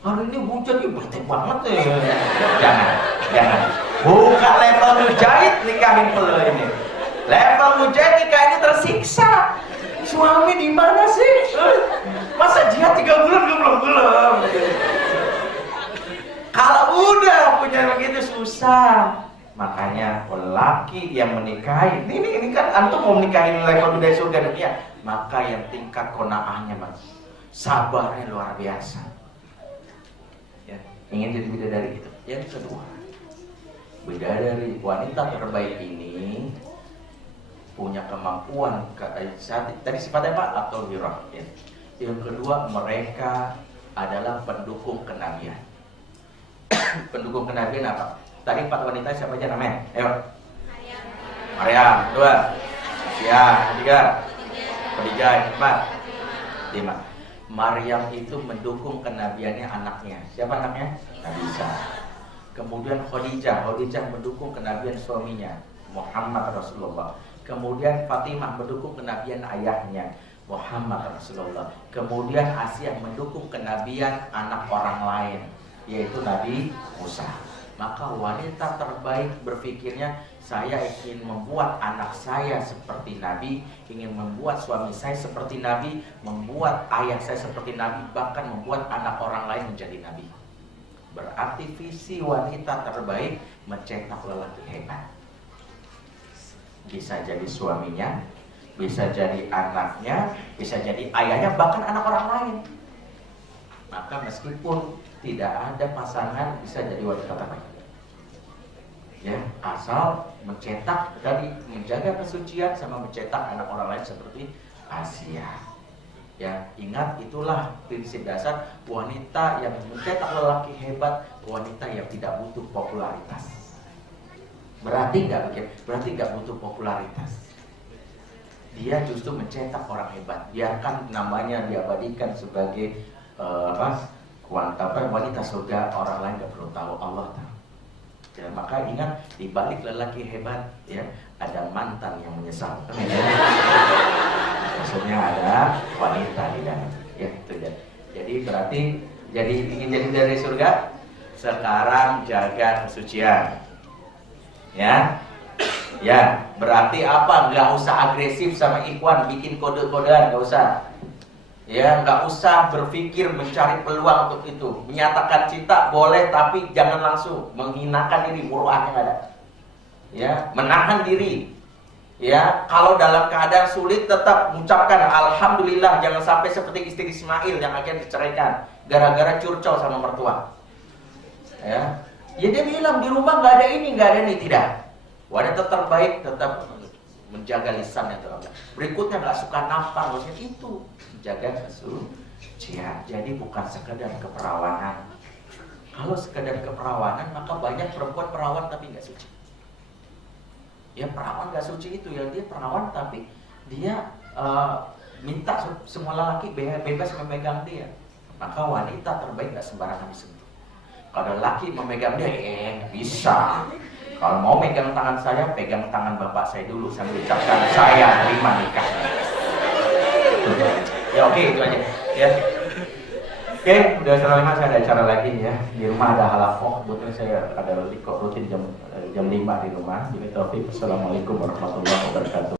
Hari ini hujan, bete banget ya. Jangan. Bukan level mujahid nikahin pelu ini. Level mujahid nikah ini tersiksa. Suami di mana sih? Masa jihad 3 bulan belum? Kalau udah punya begitu susah. Makanya lelaki yang menikahi, ini kan antum mau menikahin level bidadari surga dunia, maka yang tingkat qanaahnya mas, sabarnya luar biasa. Ya, ingin jadi bidadari gitu. Yang kedua, bidadari wanita terbaik ini punya kemampuan tadi sifatnya apa? Atau hirah. Ya. Yang kedua, mereka adalah pendukung kenabian. Pendukung kenabian apa? Tadi 4 wanita siapa aja namanya? Ayo. Maryam. 2. Asia. 3. Khadijah. 4. 5. Maryam itu mendukung kenabiannya anaknya. Siapa anaknya? Nabi Isa. Kemudian Khadijah mendukung kenabian suaminya Muhammad Rasulullah. Kemudian Fatimah mendukung kenabian ayahnya Muhammad Rasulullah. Kemudian Asia mendukung kenabian anak orang lain, yaitu Nabi Musa. Maka wanita terbaik berpikirnya, saya ingin membuat anak saya seperti Nabi, ingin membuat suami saya seperti Nabi, membuat ayah saya seperti Nabi, bahkan membuat anak orang lain menjadi Nabi. Berarti visi wanita terbaik mencetak lelaki hebat. Bisa jadi suaminya, bisa jadi anaknya, bisa jadi ayahnya, bahkan anak orang lain. Maka meskipun tidak ada pasangan bisa jadi wanita terbaik. Ya, asal mencetak tadi, menjaga kesucian sama mencetak anak orang lain seperti Asia. Ya, ingat itulah prinsip dasar wanita yang mencetak lelaki hebat, wanita yang tidak butuh popularitas. Berarti nggak butuh popularitas. Dia justru mencetak orang hebat. Biarkan namanya diabadikan sebagai wanita surga, orang lain nggak perlu tahu, Allah tahu. Ya, maka ingat, di balik lelaki hebat ya ada mantan yang menyesal. Maksudnya ada wanita di dalam. Ya, itu ya. Jadi berarti ingin jadi dari surga, sekarang jaga kesucian. Ya. Ya, berarti apa? Nggak usah agresif sama ikhwan, bikin kode-kodean, nggak usah. Ya, nggak usah berpikir mencari peluang untuk itu. Menyatakan cinta boleh, tapi jangan langsung menghinakan diri, muruahnya nggak ada. Ya, menahan diri. Ya, kalau dalam keadaan sulit tetap mengucapkan alhamdulillah, jangan sampai seperti istri Ismail yang akhirnya diceraikan gara-gara curcol sama mertua. Ya, dia bilang di rumah nggak ada ini, tidak. Wanita terbaik tetap menjaga lisannya terhadap. Berikutnya nggak suka nampang, maksudnya itu jaga kesucian. Jadi bukan sekedar keperawanan. Kalau sekedar keperawanan, maka banyak perempuan perawan tapi nggak suci. Ya, perawan nggak suci itu ya, dia perawan tapi dia minta semua lelaki bebas memegang dia. Maka wanita terbaik nggak sembarangan disentuh. Kalau lelaki memegang dia, bisa. Kalau mau megang tangan saya, pegang tangan bapak saya dulu sambil ucapkan saya terima nikah. Ya oke, itu aja. Ya. Oke, udah setengah 5 saya ada acara lagi ya. Di rumah ada halakok, kebetulan saya ada rutin jam 5 di rumah. Jadi Taufik, assalamualaikum warahmatullahi wabarakatuh.